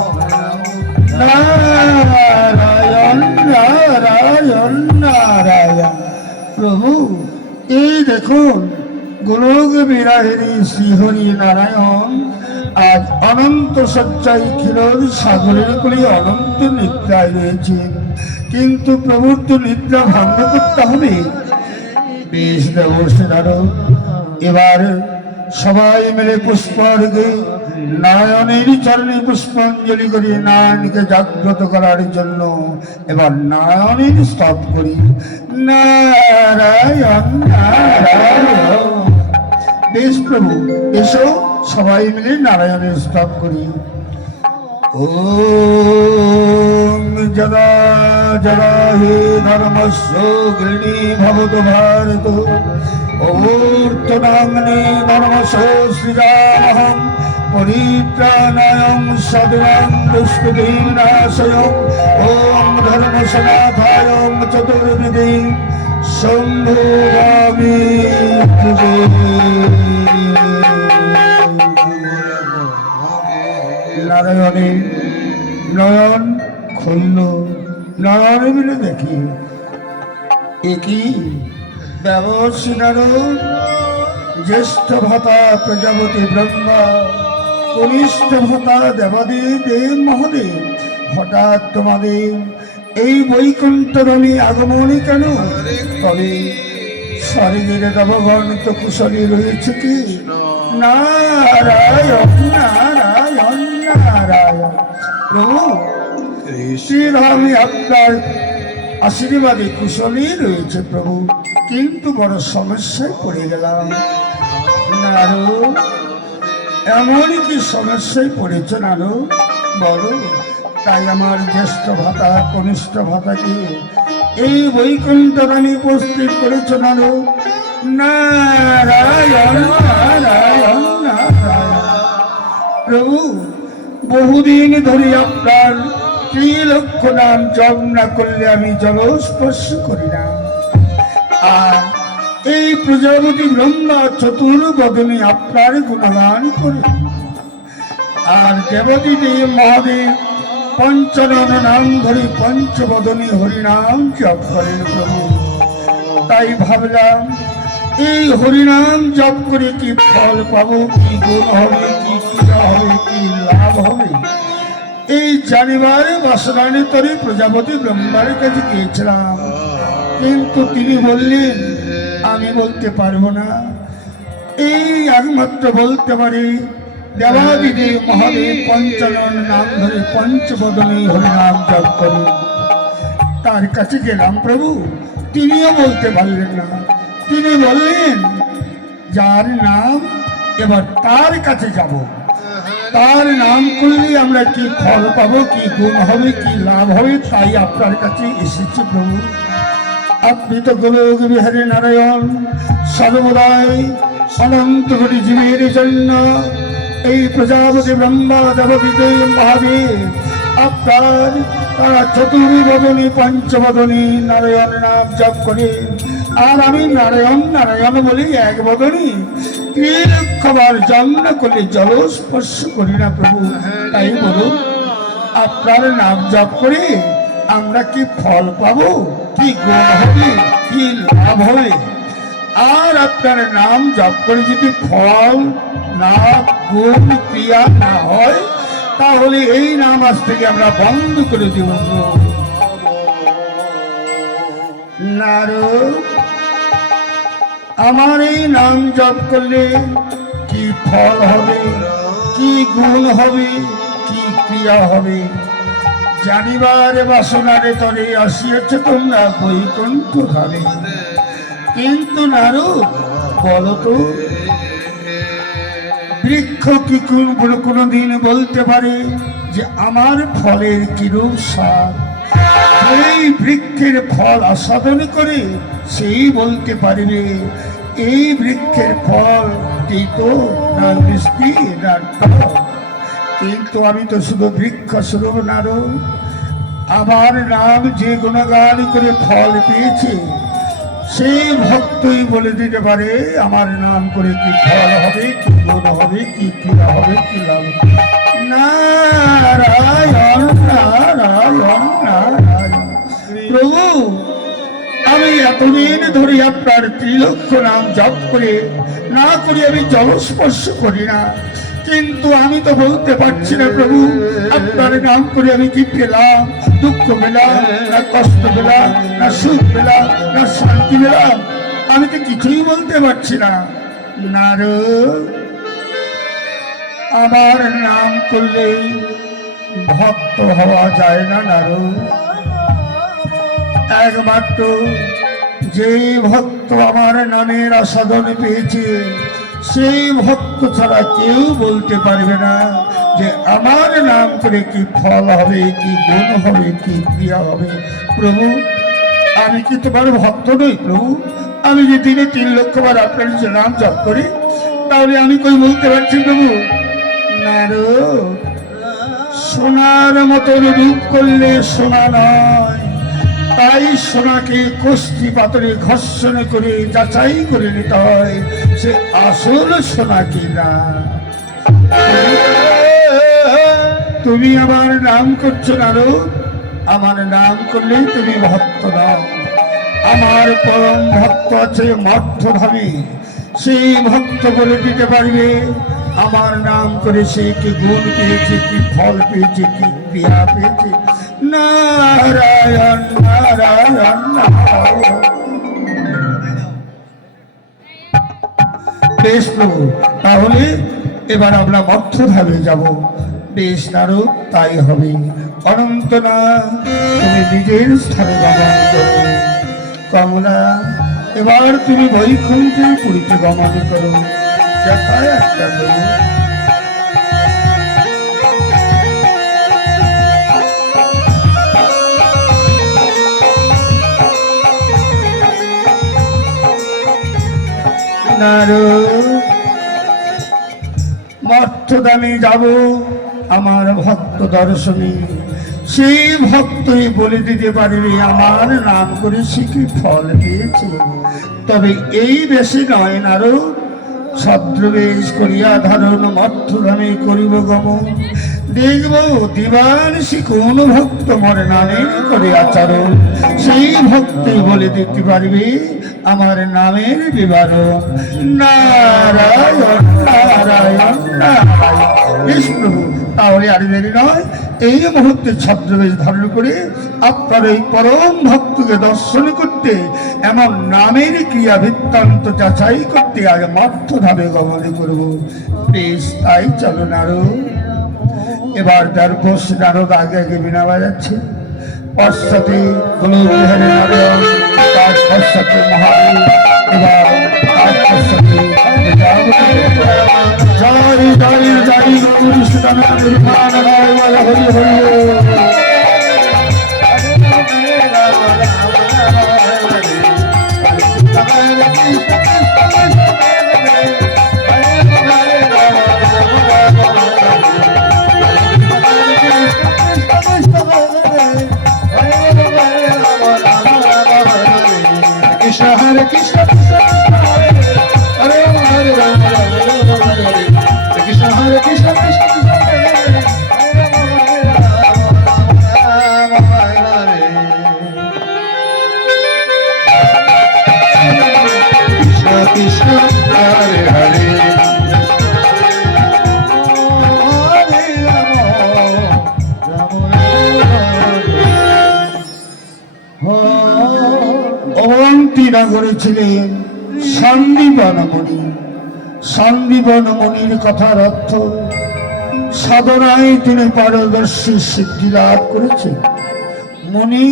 নারায়ণ নারায়ণ নারায়ণ। প্রভু এই দেখুন গোলক বিরাহিনী শ্রীহরি নারায়ণ আজ অনন্ত সজ্জায় ক্ষীরোদ সাগরের কোলে অনন্ত নিদ্রায় রয়েছেন, কিন্তু প্রভুর তো নিদ্রা ভঙ্গ করতে হবে। বেশ দেবর্ষি নারদ এবার সবাই মিলে পুষ্পার্ঘে নারায়ণের চরণে পুষ্পাঞ্জলি করি নারায়ণকে জাগ্রত করার জন্য এবার নারায়ণের স্তব করি। নারায়ণ নারায়ণ। বেশ প্রভু এসো সবাই মিলে নারায়ণের স্তব করি। ওম যদা যদা হে ধর্মস্য গৃণী ভবত ভারত অবর্তনাগ্নে ধর্মস্য সৃজামহং পরিত্রাণায়ং সাধুনাং দুষ্কৃতিনাশয়ং ওম ধর্ম সনাথায়ং চতুর্বিধি সম্ভবামি তুজে। নারায়ণে নয়ন খুলল, নয়নে মিলে দেখি একই দেবর্ষি নারদ, জ্যেষ্ঠ ভ্রাতা প্রজাপতি ব্রহ্মা, কনিষ্ঠ ভ্রাতা দেবাদেব মহাদেব, হঠাৎ তোমাদের এই বৈকুণ্ঠধামে আগমনে কেন? তবে শরীরে দেবগণ তো কুশলী রয়েছে কি? নারায়ণ নারায়ণ নারায়ণ। প্রভু শ্রীধামে আপনার আশীর্বাদে কুশলী রয়েছে প্রভু, কিন্তু বড় সমস্যায় পড়ে গেলাম। নারদ এমনই কি সমস্যায় পড়েছ নারদ বলো? তাই আমার জ্যেষ্ঠ ভাতা কনিষ্ঠ ভাতাকে এই বৈকুণ্ঠধামে উপস্থিত করেছ নারদ। নারায়ণ নারায়ণ নারায়ণ। প্রভু বহুদিন ধরে আপনার ত্রিলক্ষ নাম জপ না করলে আমি জলস্পর্শ করি না। আর এই প্রজাপতি ব্রহ্মা চতুর্বদনে আপনার গুণগান করে, আর দেবদেব মহাদেব পঞ্চনন নাম ধরে পঞ্চবদনে হরিনাম জপ করেন প্রভু। তাই ভাবলাম এই হরিনাম জপ করে কি ফল পাবো, কি গুণ হবে, কি ক্রিয়া হবে, কি লাভ হবে, এই জানিবার বাসনার তরে প্রজাপতি ব্রহ্মার কাছে গিয়েছিলাম, কিন্তু তিনি বললেন আমি বলতে পারবো না। এই একমাত্র বলতে পারি দেবাদিদেব মহাদেব পঞ্চনন নাম ধরে পঞ্চবদনে হরিনাম জপ করেন। তার কাছে গেলাম প্রভু, তিনিও বলতে পারলেন না। তিনি বললেন যার নাম এবার তার কাছে যাব, তার নাম করলে আমরা কি ফল পাবো, কি গুণ হবে, কি লাভ হবে, তাই আপনার কাছে এসেছি প্রভু। আপনি তো গোলক বিহারী নারায়ণ, সর্বদাই অনন্ত কোটি জীবের জন্য এই প্রজাপতি ব্রহ্মা দেবদেব মহাদেব আপনার তারা চতুর্বদনী পঞ্চবদনী নারায়ণ নাম জপ করে, আর আমি নারায়ণ নারায়ণ বলি এক বদনী 3 লক্ষবার জন্ম করলে জল স্পর্শ করি না প্রভু। তাই বলুন, আপনার নাম জপ করে আমরা কি ফল পাবো, কি গুণ হবে, কি লাভ হবে? আর আপনার নাম জপ করে যদি ফল না, গুণ, ক্রিয়া না হয়, তাহলে এই নাম আজ থেকে আমরা বন্ধ করে দেব। নারদ, আমার এই নাম জপ করলে কি ফল হবে, কি গুণ হবে, কি ক্রিয়া হবে জানিবার বাসনারে তরে আসিয়াছে তোমরা বৈকুণ্ঠ ধামে। কিন্তু নারদ, বলো তো, বৃক্ষ কি কোনদিন বলতে পারে যে আমার ফলের কিরূপ স্বাদ? এই বৃক্ষের ফল আস্বাদন করে সেই বলতে পারবে এই বৃক্ষের ফল তিতো না মিষ্টি না টক। কিন্তু আমি তো শুধু বৃক্ষ স্বরূপ নারদ। আমার নাম যে গুণগান করে ফল পেয়েছে, সেই ভক্তই বলে দিতে পারে আমার নাম করে কি ফল হবে, কি গুণ হবে, কি ক্রিয়া হবে, কি লাভ। নারায়ণ নারায়ণ নারায়ণ। প্রভু, আমি এতদিন ধরে আপনার 3 লক্ষ নাম জপ করে না করি আমি জলস্পর্শ করি না, কিন্তু আমি তো বলতে পারছি না প্রভু আপনার নাম করে আমি কি পেলাম, দুঃখ পেলাম না কষ্ট পেলাম না সুখ পেলাম না শান্তি পেলাম, আমি তো কিছুই বলতে পারছি না। নারদ, আমার নাম করলে ভক্ত হওয়া যায় না নারদ। একমাত্র যে ভক্ত আমার নামের আস্বাদন পেয়েছে, সেই ভক্ত ছাড়া কেউ বলতে পারবে না যে আমার নাম করে কি ফল হবে, কি গুণ হবে, কি ক্রিয়া হবে। প্রভু, আমি কি তোমার ভক্ত নই প্রভু? আমি যে দিনে 3 লক্ষবার আপনার যে নাম জপ করি, তাহলে আমি কই বলতে পারছি প্রভু? নারদ, সোনার মতন রূপ করলে সোনা নয়, তাই সোনাকে কষ্টি পাথরে ঘর্ষণ করে যাচাই করে নিতে হয় সে আসল সোনা কিনা। তুমি আমার নাম করছো নারদ, আমার নাম করলে তুমি ভক্ত নাও। আমার পরম ভক্ত আছে মর্ত্যধামে, সেই ভক্ত বলে দিতে পারবে আমার নাম করে সে কি গুণ পেয়েছে, কি ফল পেয়েছে, কি ক্রিয়া পেয়েছে। নারায়ণ নারায়ণ নারায়ণ। বেশ প্রভু, তাহলে এবার আমরা মর্ত্যধামে যাব। বেশ নারদ, তাই হবে। অনন্ত না, তুমি নিজের স্থানে গমন করো। কমলা, এবার তুমি বৈকুণ্ঠে পুরীতে গমন করো। দেখায় একটা প্রভু। মর্ত্যদানে যাব আমার ভক্ত দর্শনে, সেই ভক্তই বলে দিতে পারবে আমার নাম করে সে কি ফল পেয়েছে। তবে এই বেশি নয় নারদ, ছদ্রবেশ করিয়া ধারণ মর্ত্যধামে করিব গমন। দেখব দিবানিশি কোন ভক্ত মরে নামে করে আচরণ, সেই ভক্তই বলে দিতে পারবে আমার নামের বিবরণ। নারায়ণ নারায়ণ নারায়ণ। বেশ প্রভু, তাহলে আর দেরি নয়, এই মুহূর্তে ছদ্রবেশ ধারণ করে আপনার এই পরম ভক্তকে দর্শন করতে, এমন নামের ক্রিয়া বৃত্তান্ত যাচাই করতে আজ মর্ত্যধামে গমন করব। বেশ, তাই চলো নারদ। এবার দর্পশ নারদ আগে আগে বীণা বাজাচ্ছে, পশ্চাতে গোলবিহারী নারায়ণ, তার পশ্চাতে মহাদেব, এবার তার পশ্চাতে জয় জয় জয় গৌরী সুদানা দুর্গান হরি হরি। কৃষ্ণ হরে কৃষ্ণ কৃষ্ণ কৃষ্ণ হরে হরে রাম হরে রাম রাম রাম হরে হরে কৃষ্ণ হরে কৃষ্ণ কৃষ্ণ কৃষ্ণ হরে হরে রাম হরে রাম কৃষ্ণ হরে হরে অবন্তি নগরে ছিলেন সন্দীপনমণি। সন্দীপনমণির কথার অর্থ সাধনায় তিনি পারদর্শী সিদ্ধি লাভ করেছেন। মণি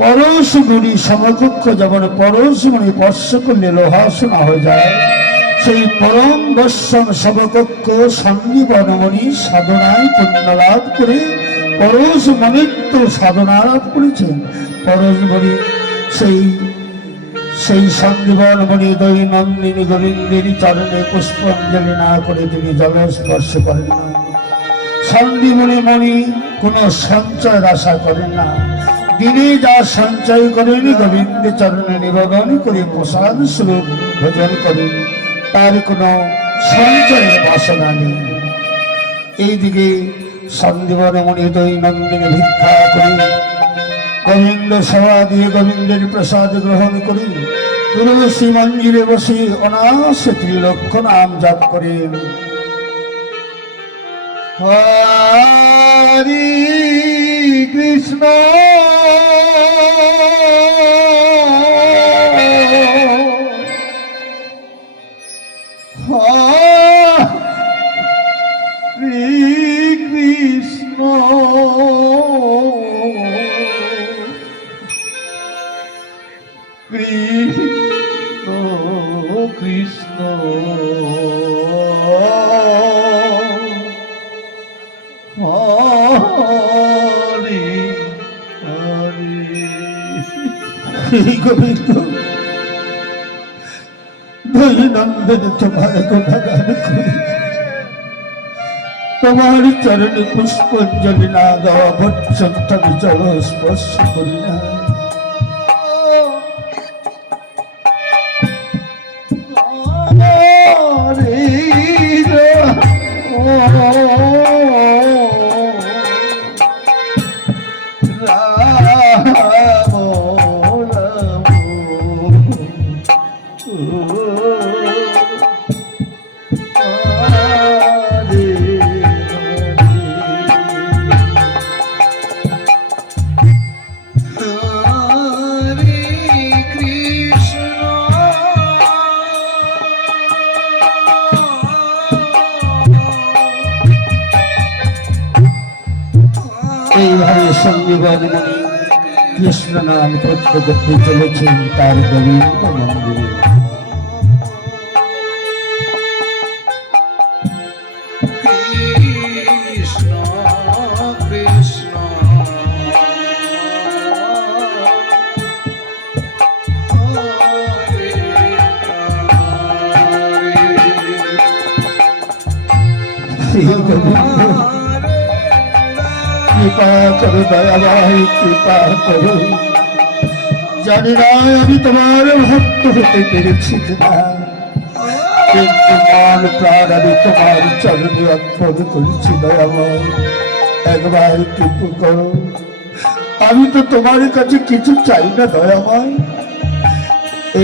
পরশমণি সমকক্ষ, যেমন পরশমণি স্পর্শ করলে লোহাসনা হয়ে যায়, সেই পরম দর্শন সমকক্ষ সন্দীপনমণি সাধনায় পুণ্য লাভ করে পরশমণিত্ব সাধনা লাভ করেছেন। পরশমণি সেই সন্দীপনমণি দৈনন্দিনী গোবিন্দের চরণে পুষ্পাঞ্জলি না করে তিনি জল স্পর্শ করেন না। সন্দীপনী মণি কোনো সঞ্চয়ের আশা করেন না। দিনে যা সঞ্চয় করেন গোবিন্দের চরণে নিবেদন করে প্রসাদ স্বরূপ ভোজন করেন, তার কোনো সঞ্চয়ের বাসনা নেই। এইদিকে সন্দীপনমণি দৈনন্দিনী ভিক্ষা করে গোবিন্দ সেবা দিয়ে গোবিন্দের প্রসাদ গ্রহণ করি তুলসী মঞ্জিরে বসে অনায়াসে ত্রিলক্ষ নাম জপ করেন। হরি কৃষ্ণ হরি কৃষ্ণ কৃষ্ণ হরে হরে গোবিন্দ দৈনন্দিন তোমার গুণগান করি, তোমার চরণে পুষ্পাঞ্জলি না দেওয়া পর্যন্ত আমি জল স্পর্শ করি না। এইভাবে সন্দীপনমণি কৃষ্ণ নাম করতে করতে চলেছেন তার গোবিন্দ মন্দিরে। কৃপা করো দয়াময়, কৃপা করো। জানি না আমি তোমার ভক্ত হতে পেরেছি না, কিন্তু মান প্রাণ আমি তোমার চরণে অর্পণ করেছি দয়াময়। একবার কৃপা করো, আমি তো তোমার কাছে কিছু চাই না দয়াময়।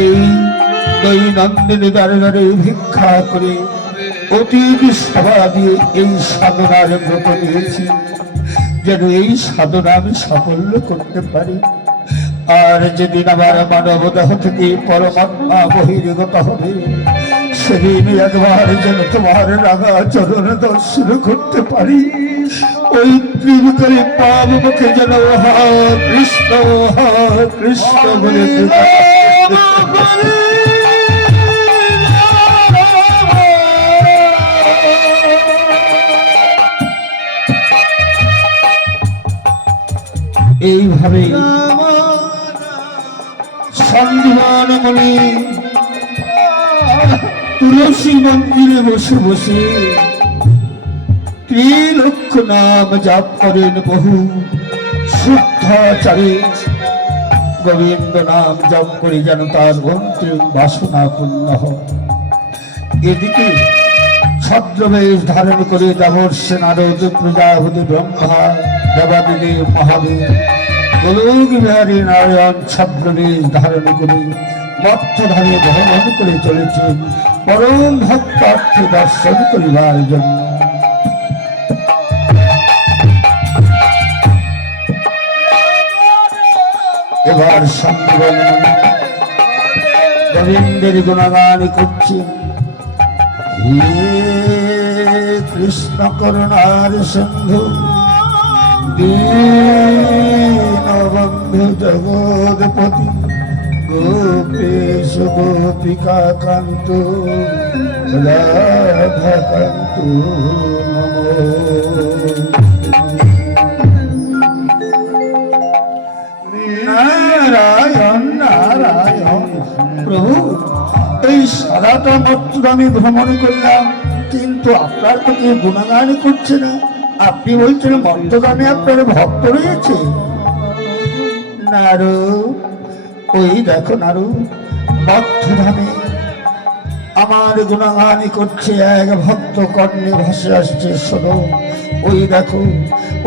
এই দৈনন্দিনী দ্বারে দ্বারে ভিক্ষা করে অতীত সভা দিয়ে এই সাধনার ব্রত নিয়েছি, যেন এই সাধনা আমি সাফল্য করতে পারি। আর যেদিন আমার মানব দেহ থেকে পরমাত্মা বহির্গত হবে, সেদিন একবার যেন তোমার রাঙা চরণ দর্শন করতে পারি। ওই ত্রিভুকের পাব মুখে যেন হা কৃষ্ণ বলে এইভাবে সন্দীপনমণি তুলসী মন্দিরে বসে বসে ত্রিলক্ষ নাম জাপ করেন। বহু শুদ্ধাচারে গোবিন্দ নাম জপ করে যেন তার অন্তিম বাসনা পূর্ণ হয়। এদিকে ছদ্রবেশ ধারণ করে দেবর্ষে নারদ, প্রজাপতি, ব্রহ্মা, দেবাদিদেব, মহাদেব, গোলক বিহারী নারায়ণ ছদ্রবেশ ধারণ করে মর্তধারে ভ্রমণ করে চলেছেন পরম ভক্তার্থে দর্শন করিবার জন্য। এবার সম্পূর্ণ গোবিন্দের গুণগান করছে। হে কৃষ্ণ করুণার সিন্ধু, দীনবন্ধু জগৎপতি, গোপেশ গোপিকা কান্ত, রাধা কান্ত নমো। নারায়ণ নারায়ণ। প্রভু, এই সারাটা মর্তুর আমি ভ্রমণ করলাম, কিন্তু আপনার তো কেউ গুণগান করছে না। আপনি বলছেন মর্তদামে আপনার ভক্ত রয়েছে। নারু, ওই দেখো নারু, মর্তধামে আমার গুণগান করছে এক ভক্ত, কর্ণে ভাসে আসছে শোনো। ওই দেখো,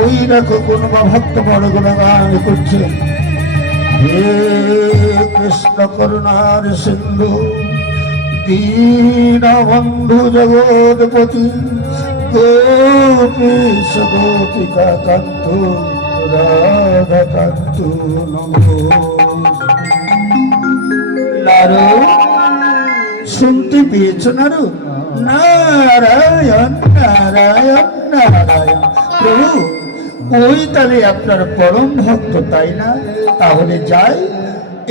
ওই দেখো কোন ভক্ত বড় গুণগান করছে। হে কৃষ্ণ করুণার সিন্ধু, দীনবন্ধু জগৎপতি, গোপীশ গোপিকা কান্ত, রাধা কান্ত নমো। নারু, শুনতে পেয়েছ নারু? নারায়ণ নারায়ণ নারায়ণ। প্রভু, ওই তাহলে আপনার পরম ভক্ত, তাই না? তাহলে যাই,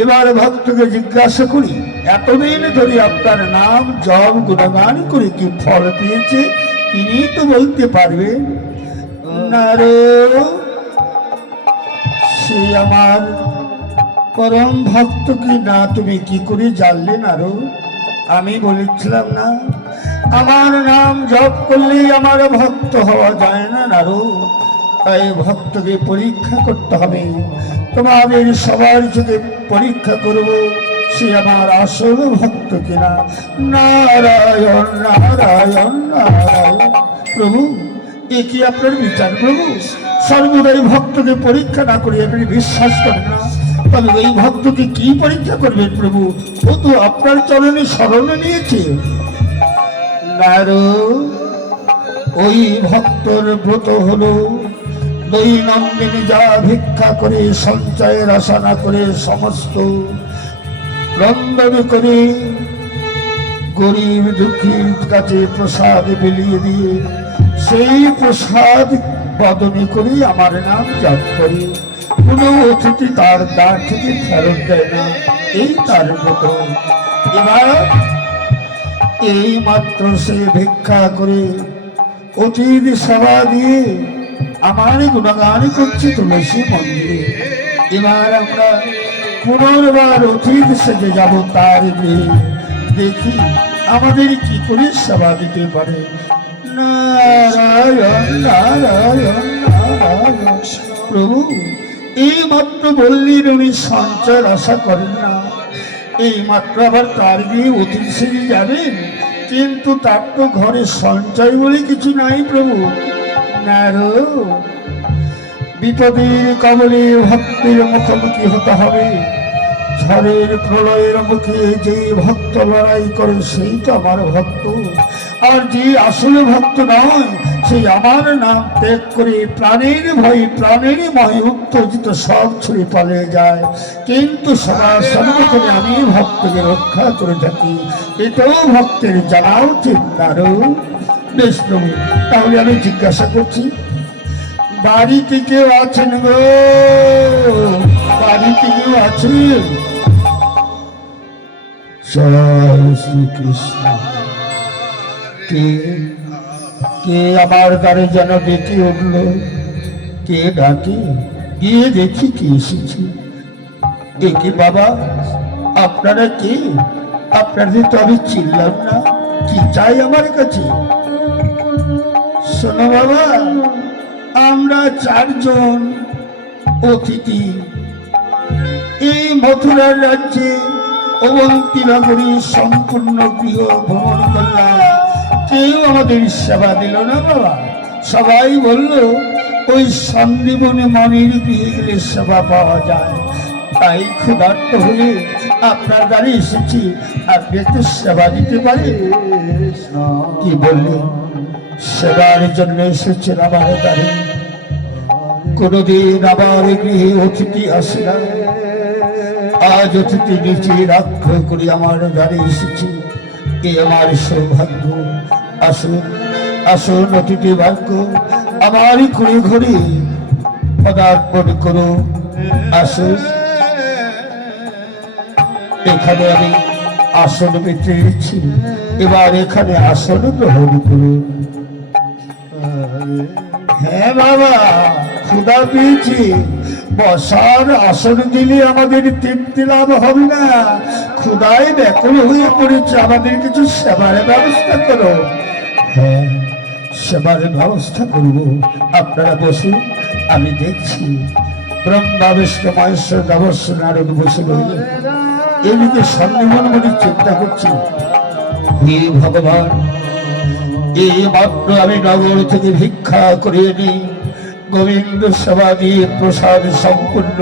এবার ভক্তকে জিজ্ঞাসা করি, এতদিন ধরে আপনার নাম জপ গুণগান করে কি ফল পেয়েছে, তিনি তো বলতে পারবেন। নারে, সে আমার পরম ভক্ত কি না, তুমি কি করে জানলে নারো? আমি বলেছিলাম না, আমার নাম জপ করলেই আমার ভক্ত হওয়া যায় না নারো। তাই ভক্তকে পরীক্ষা করতে হবে। তোমাদের সবার যদি পরীক্ষা করব সে আমার আসল ভক্ত কিনা। নারায়ণ নারায়ণ নারায়ণ। প্রভু, এ কি আপনার বিচার প্রভু? সর্বদাই ভক্তকে পরীক্ষা না করে আপনি বিশ্বাস করেন না, তবে এই ভক্তকে কি পরীক্ষা করবেন প্রভু? ও তো আপনার চরণে শরণ নিয়েছে। নারো, ওই ভক্তর ব্রত হলো দৈনন্দিন যা ভিক্ষা করে, সঞ্চয়ের আশা না করে সমস্ত রন্ধন করে গরিব দুঃখীর কাছে প্রসাদ বিলিয়ে দিয়ে সেই প্রসাদ বদনে করে আমার নাম জপ করে। কোনো অতিথি তার দ্বার থেকে ফেরত দেয় না, এই তার মতো। এবার এই মাত্র সে ভিক্ষা করে অতিথি সেবা দিয়ে আমার গুণগান করছে তুলসী মন্দিরে। এবার আমরা পুনর্বার অতিথি সেজে যাব তার গৃহে, দেখি আমাদের কি করে সেবা দিতে পারে। নারায়ণ নারায়ণ নারায়ণ। প্রভু, এই মাত্র বললেন উনি সঞ্চয়ের আশা করেন না, এই মাত্র আবার তার গিয়ে অতিথি সেজে যাবেন, কিন্তু তার তো ঘরে সঞ্চয় বলে কিছু নাই প্রভু। নারো, বিপদের কবলে ভক্তের মুখোমুখি হতে হবে। ঝড়ের প্রলয়ের মুখে যে ভক্ত লড়াই করে সেই তো আমার ভক্ত, আর যে আসলে ভক্ত নয় সেই আমার নাম ত্যাগ করে প্রাণের ভয়ে প্রাণের ভয়ে উত্তেজিত সব ছুড়ে পালিয়ে যায়। কিন্তু সদা সর্বক্ষণে আমি ভক্তকে রক্ষা করে থাকি, এটাও ভক্তের জানা উচিত। নারো, বেশ প্রভু, তাহলে আমি জিজ্ঞাসা করছি, বাড়িতে কেউ আছেন গো? বাড়িতে কেউ আছেন? জয় শ্রীকৃষ্ণ। কে কে আমার দ্বারে যেন ডেকে উঠল? কে ডাকে? গিয়ে দেখি কে এসেছে। ডেকে, বাবা আপনারা কে? আপনাদের তো আমি চিনলাম না, কি চাই আমার কাছে? শোনো বাবা, আমরা চারজন অতিথি এই মথুরার রাজ্যে অবন্তী নগরী সম্পূর্ণ গৃহ ভ্রমণ করলাম, কেউ আমাদের সেবা দিল না বাবা। সবাই বলল ওই সন্দীপনে মনির গৃহে গেলে সেবা পাওয়া যায়। তাই ক্ষুধার্ত হয়ে আপনার দ্বারে এসেছি, আপনি একটু সেবা দিতে পারেন। কি বললেন? সেবার জন্য এসেছেন আমার দ্বারে? কোনদিন আমার গৃহে অতিথি আসে না, আজ অতিথি নিচে আগ্রহ করে আমার দ্বারে এসেছি, এ আমার সৌভাগ্য। আসুন আসুন অতিথি ভাগ্য, আমার ঘুরে ঘুরে পদার্পণ করুন। আসুন, এখানে আমি আসন পেতেছি, এবার এখানে আসন গ্রহণ করুন। হ্যাঁ বাবা, ক্ষুধা পেয়েছি, বসার আসন দিলে আমাদের তৃপ্তি লাভ হবে না। ক্ষুধায় ব্যাকুল হয়ে পড়েছে, আমাদের কিছু সেবার ব্যবস্থা করো। হ্যাঁ, সেবার ব্যবস্থা করব, আপনারা বসুন, আমি দেখছি। ব্রহ্মা বিষ্ণু মহেশ্বর দেবস্ব নারদ বসে রইল, এদিকে সন্দেহন মনে চিন্তা করছি, হে ভগবান, এই মাত্র আমি নগর থেকে ভিক্ষা করিয়ে নিই, গোবিন্দ সেবা দিয়ে প্রসাদ সম্পূর্ণ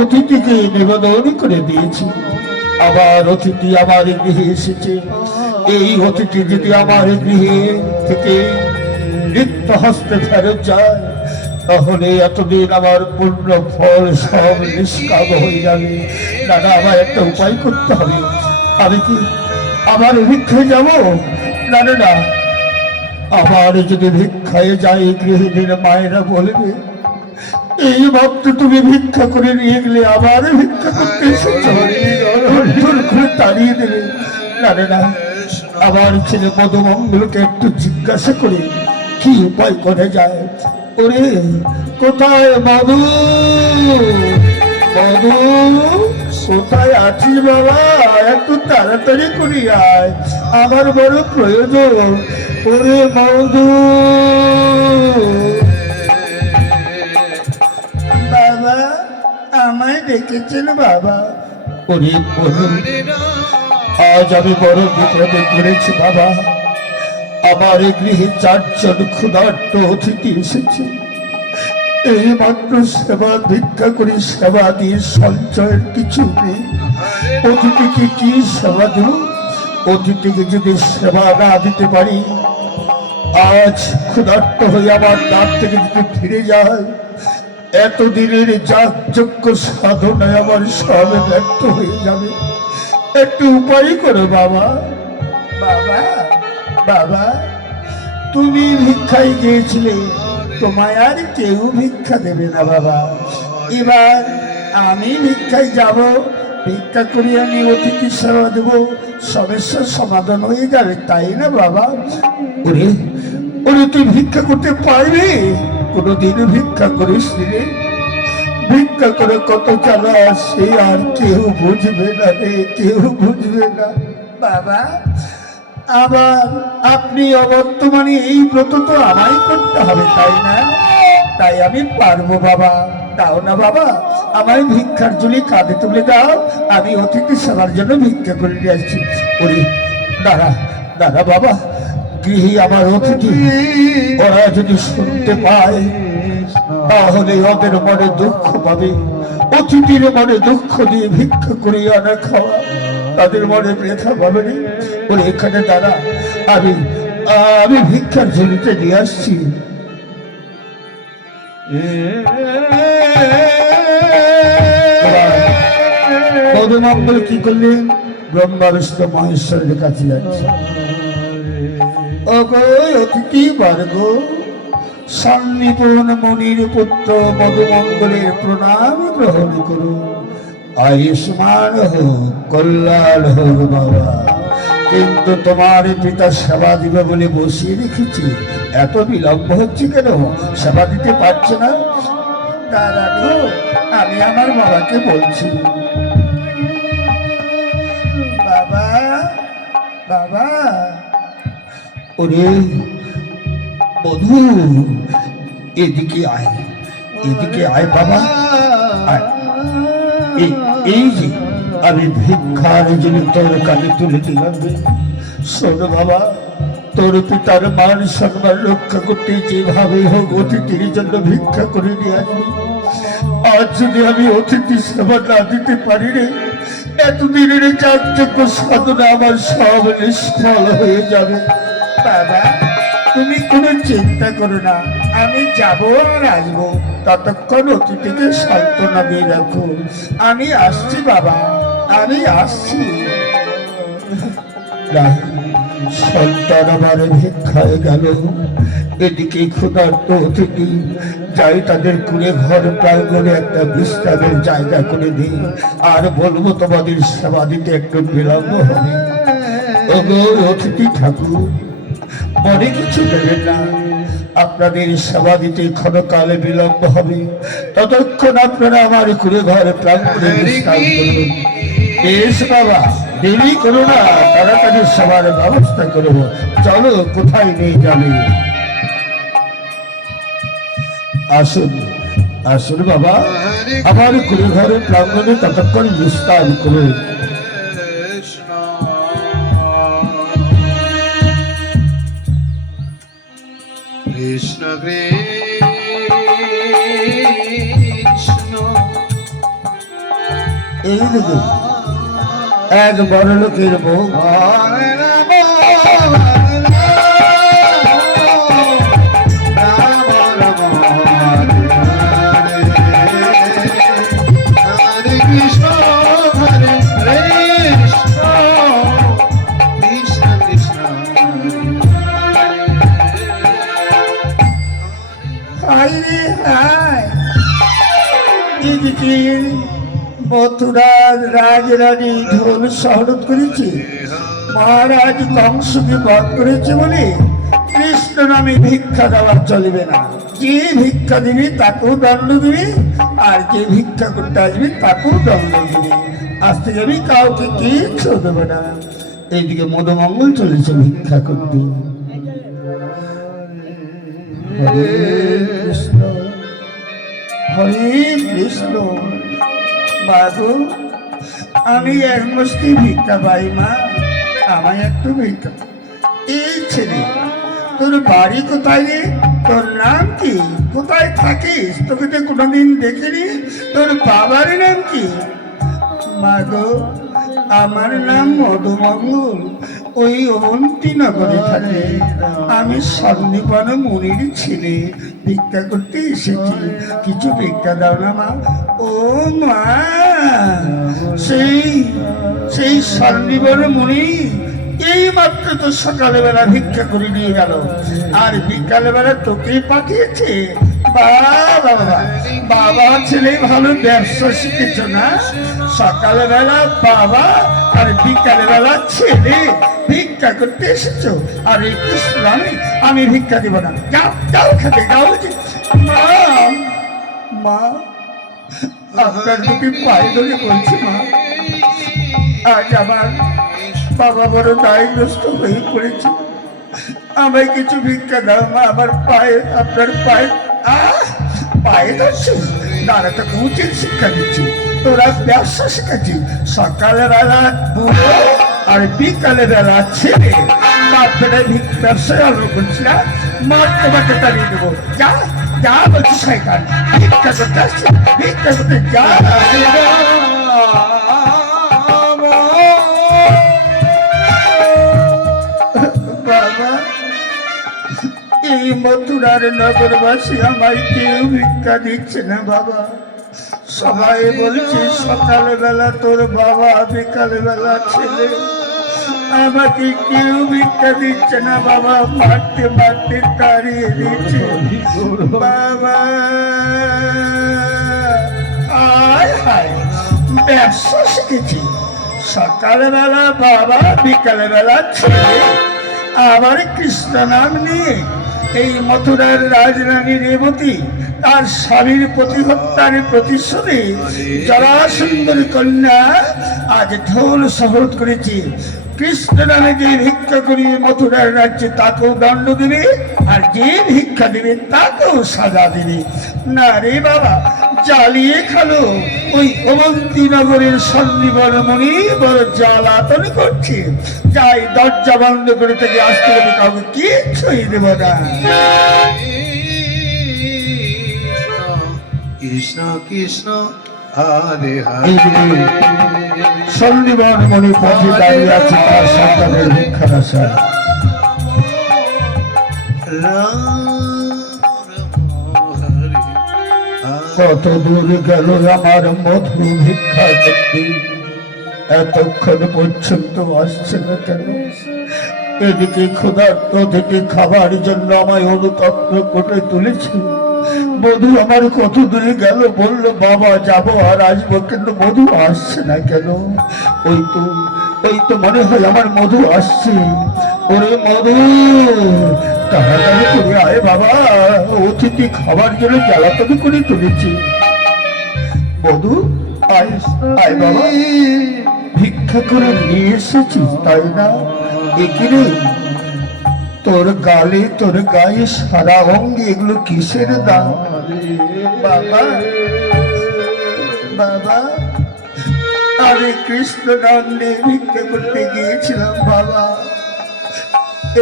অতিথিকে নিবেদন করে দিয়েছি। আবার অতিথি আমার গৃহে এসেছে, এই অতিথি যদি আমার গৃহে থেকে নিত্য হস্তে ফেরত যায়, তাহলে এতদিন আমার পূর্ণ ফল সব নিষ্কাম হয়ে যাবে। দাদা, আমার একটা উপায় করতে হবে। আমি কি আবার ভিক্ষায় যাব? না না না, আবার যদি ভিক্ষায় যাই, গৃহিণীর মায়েরা বলবে এই মাত্র তুমি ভিক্ষা করে নিয়ে গেলে আবার ভিক্ষা করতে এসেছো, করে তাড়িয়ে দেবে। না না না, আমার ছেলে মধুমঙ্গলকে একটু জিজ্ঞাসা করে কি উপায় করে যায়। ওরে কোথায় মধু, মধু কোথায় আছিস বাবা? একটু তাড়াতাড়ি করি আয়, আমার বড় প্রয়োজন। ওরে মধু, বাবা আমায় ডেকেছেন বাবা? ওরে মধু, আজ আমি বড় বিপদে পড়েছি বাবা। আমার গৃহে 4 জন ক্ষুধার্ত অতিথি এসেছে, এই মাত্র সেবা ভিক্ষা করি, সেবা দিয়ে সঞ্চয়ের কিছু নেই। অতিথিকে কি সেবা দেব? অতিথিকে যদি সেবা না দিতে পারি, আজ ক্ষুধার্ত হয়ে আমার দাঁত থেকে যদি ফিরে যায়, এতদিনের যাগযজ্ঞ সাধনায় আমার সব ব্যর্থ হয়ে যাবে। একটু উপায় করো বাবা। বাবা, বাবা, তুমি ভিক্ষায় গিয়েছিলে, তোমায় আর কেউ ভিক্ষা দেবে না বাবা। এবার আমি ভিক্ষায় যাব, ভিক্ষা করি, আমি অতিথি সেবা দেব, সমস্যার সমাধান হয়ে যাবে, তাই না বাবা? ওরে ওরে, তুই ভিক্ষা করতে পারবি? কোনোদিন ভিক্ষা করিস রে? ভিক্ষা করে কত চালা, সে আর কেউ বুঝবে না রে, কেউ বুঝবে না বাবা। আবার আপনি অবর্তমানে এই ব্রত তো আমায় করতে হবে, তাই না? তাই আমি পারবো বাবা। দাও না বাবা, আমায় ভিক্ষার জন্য কাঁধে তুলে দাও, আমি অতিথি সেবার জন্য ভিক্ষা করে নিয়ে আসছি। ওরে দাঁড়া দাঁড়া বাবা, গৃহী আমার অতিথি, ওরা যদি শুনতে পায় তাহলে ওদের মনে দুঃখ পাবে। অতিথির মনে দুঃখ দিয়ে ভিক্ষা করে আনা খাওয়া তাদের মনে ব্যথা পাবে না। ওরে এখানে দাঁড়া, আমি আমি ভিক্ষার ঝুলিতে নিয়ে আসছি। মধুমঙ্গল কি করলেন? ব্রহ্মা বিষ্ণু মহেশ্বরের কাছে যাচ্ছে। অতিথি বর্গ, সন্নিপুণ মনির পুত্র মধুমঙ্গলের প্রণাম গ্রহণ করুন। আয়ুষ্মান হোক, কল্যাণ হোক বাবা। কিন্তু তোমার পিতা সেবা দিবে বলে বসিয়ে রেখেছি, এত বিলম্ব হচ্ছে কেন? সেবা দিতে পারছে না? দাঁড়ানো, আমি আমার বাবাকে বলছি। বাবা, বাবা, ওরে বধু, এদিকে আয়, এদিকে আয় বাবা, আয়। এই যে আমি ভিক্ষার জন্য তোর কাছে তুলে দিলাম রে। শোন বাবা, তোর পিতার মান সম্মান রক্ষা করতে যেভাবে হোক অতিথির জন্য ভিক্ষা করে নিয়ে আসবি। আজ যদি আমি অতিথি সেবা না দিতে পারি রে, এতদিনের যাগযজ্ঞ সাধনা আমার সব নিষ্ফল হয়ে যাবে। বাবা, তুমি কোনো চিন্তা করো না, আমি যাবো আর আসবো। ততক্ষণ অতিথিকে সান্ত্বনা দিয়ে রাখো। আমি আসছি বাবা, আমি আসছি। না, সন্তান আমার ভিক্ষায় গেল, এদিকে ক্ষুধার্ত অতিথি। যাই তাদের কুলে ঘর প্রাঙ্গণে একটা বিশ্রামের জায়গা করে দিই। আর বলবো তোমাদের সেবা দিতে একটু বিলম্ব হবে। ওগো অতিথি ঠাকুর, মনে কিছু দেবেন না, আপনাদের সেবা দিতে ক্ষণকালে বিলম্ব হবে। ততক্ষণ আপনারা আমার কুলে ঘর প্রাঙ্গণে বিশ্রাম করবেন। বেশ বাবা, দেরি করো না, তাড়াতাড়ি সবার ব্যবস্থা করবো। চলো, কোথায় নিয়ে যাবে? আসুন আসুন বাবা, আমার কুড়ে ঘরে প্রাঙ্গণে ততক্ষণ বিশ্রাম করুন। কৃষ্ণ কৃষ্ণ এই দেখুন, এক বড় লোকের বউ মথুরার রাজরানী ঢোল শহরত করেছে। মহারাজ কংসকে বধ করেছে বলে কৃষ্ণ নামে ভিক্ষা দেওয়া চলবে না। যে ভিক্ষা দিবি তাকেও দণ্ড দিবি, আর যে ভিক্ষা করতে আসবি তাকেও দণ্ড দিবি। আজ থেকে আমি কাউকে কিচ্ছু দেবে না। এইদিকে মধুমঙ্গল চলেছে ভিক্ষা করতে। হরে কৃষ্ণ হরে কৃষ্ণ। বাবু, আমি এক মুষ্টি ভিক্ষা পাই মা, আমায় একটু ভিক্ষা। এই ছেলে, তোর বাড়ি কোথায় রে? তোর নাম কি? কোথায় থাকিস? তোকে তো কোনোদিন দেখিনি। তোর বাবার নাম কি? মা গো, আমার নাম মধুমঙ্গল, ওই অবন্তীনগরে থাকে। আমি সন্নিপন মুনির ছেলে, ভিক্ষা করতে এসেছি। কিছু ভিক্ষা দাও না মা। ও মা, সেই সন্নিপন মুনি এই মাত্র তো সকালবেলা ভিক্ষা করে নিয়ে গেল, আর বিকালবেলা তোকেই পাঠিয়েছে। বাবা বাবা, ছেলে ভালো ব্যবসা শিখেছ না? সকালবেলা বাবা আর বিকালবেলা ছেলে ভিক্ষা করতে এসেছো। আর এই কৃষ্ণ আমি ভিক্ষা দিব না। যাও যাও, খেতে যাও। মা মা, আপনার দুটি পায়ে ধরে বলছি মা, আজ আমার বাবা বড় দায়গ্রস্ত হয়ে পড়েছে। আমায় কিছু ভিক্ষা দাও মা। আমার পায়ে, আপনার পায়ে পায়ে ধরছিস? তারা তোকে উচিত শিক্ষা দিচ্ছি, তোরা ব্যবসা শিখাচ্ছি। সকালে বেলা বুড়ো আর বিকালে বেলা ছেলে, বাপেরা ব্যবসায় আরম্ভ করছি না। মারতে মারতে তাড়িয়ে দেবো। যা যা বলছি শয়তান, ভিক্ষা করতে আসছি, ভিক্ষা করতে যা। বাবা, এই মথুরার নগরবাসী আমায় কেউ ভিক্ষা দিচ্ছে না বাবা। সবাই বলছে সকালবেলা তোর বাবা, বিকালবেলা ছেলে। আমাকে কেউ ভিক্ষা দিচ্ছে না বাবা, মারতে মারতে তাড়িয়ে দিচ্ছে বাবা। হায় হায়, ব্যবসা শিখেছি। সকালবেলা বাবা, বিকালবেলা ছেলে। আবার কৃষ্ণ নাম নিয়ে এই মথুরার রাজরানী রেবতী তার স্বামীর প্রতি হত্যার প্রতিশোধে জরাসুন্দরী কন্যা আজ ঢোল শহরত করেছে। কৃষ্ণ নামে যে ভিক্ষা করিয়ে মথুরার রাজ্যে তাকেও দণ্ড দেবে, আর যে ভিক্ষা দেবে তাকেও সাজা দেবে। না রে বাবা, জ্বালিয়ে খালো ওই অবন্তী নগরের সন্নিবর মনি বড় জ্বালাতন করছে। যাই দরজা বন্ধ করে থেকে আসতে হবে, কাউকে কিছুই দেব না। কৃষ্ণ কৃষ্ণ হরে এইদিকে হরে সন্নিবর মনি পথে দাঁড়িয়ে আছে তার সন্তানের ভিক্ষার আশায়। কত দূর গেল আমার মধু ভিক্ষা করতে, এতক্ষণ পর্যন্ত আসছে না কেন? এদিকে ক্ষুধার্ত থেকে খাবার জন্য আমায় অনুতপ্ত করে তুলেছে। মধু আমার কত দূরে গেল, বললো বাবা যাবো আর আসবো, কিন্তু মধু আসছে না কেন? ওই তো মনে হয় আমার মধু আসছে। ওরে মধু, তাড়াতাড়ি করে আয় বাবা, অতিথি খাবার জন্য জ্বালাতন করে তুলেছি। মধু আয় আয় বাবা, ভিক্ষা করে নিয়ে এসেছিস তাই না? একিরে তোর গালে তোর গায়ে সারা অঙ্গে এগুলো কিসের দাম? বাবা বাবা, আমি কৃষ্ণ নাম নিয়ে ভিক্ষা করতে গিয়েছিলাম বাবা।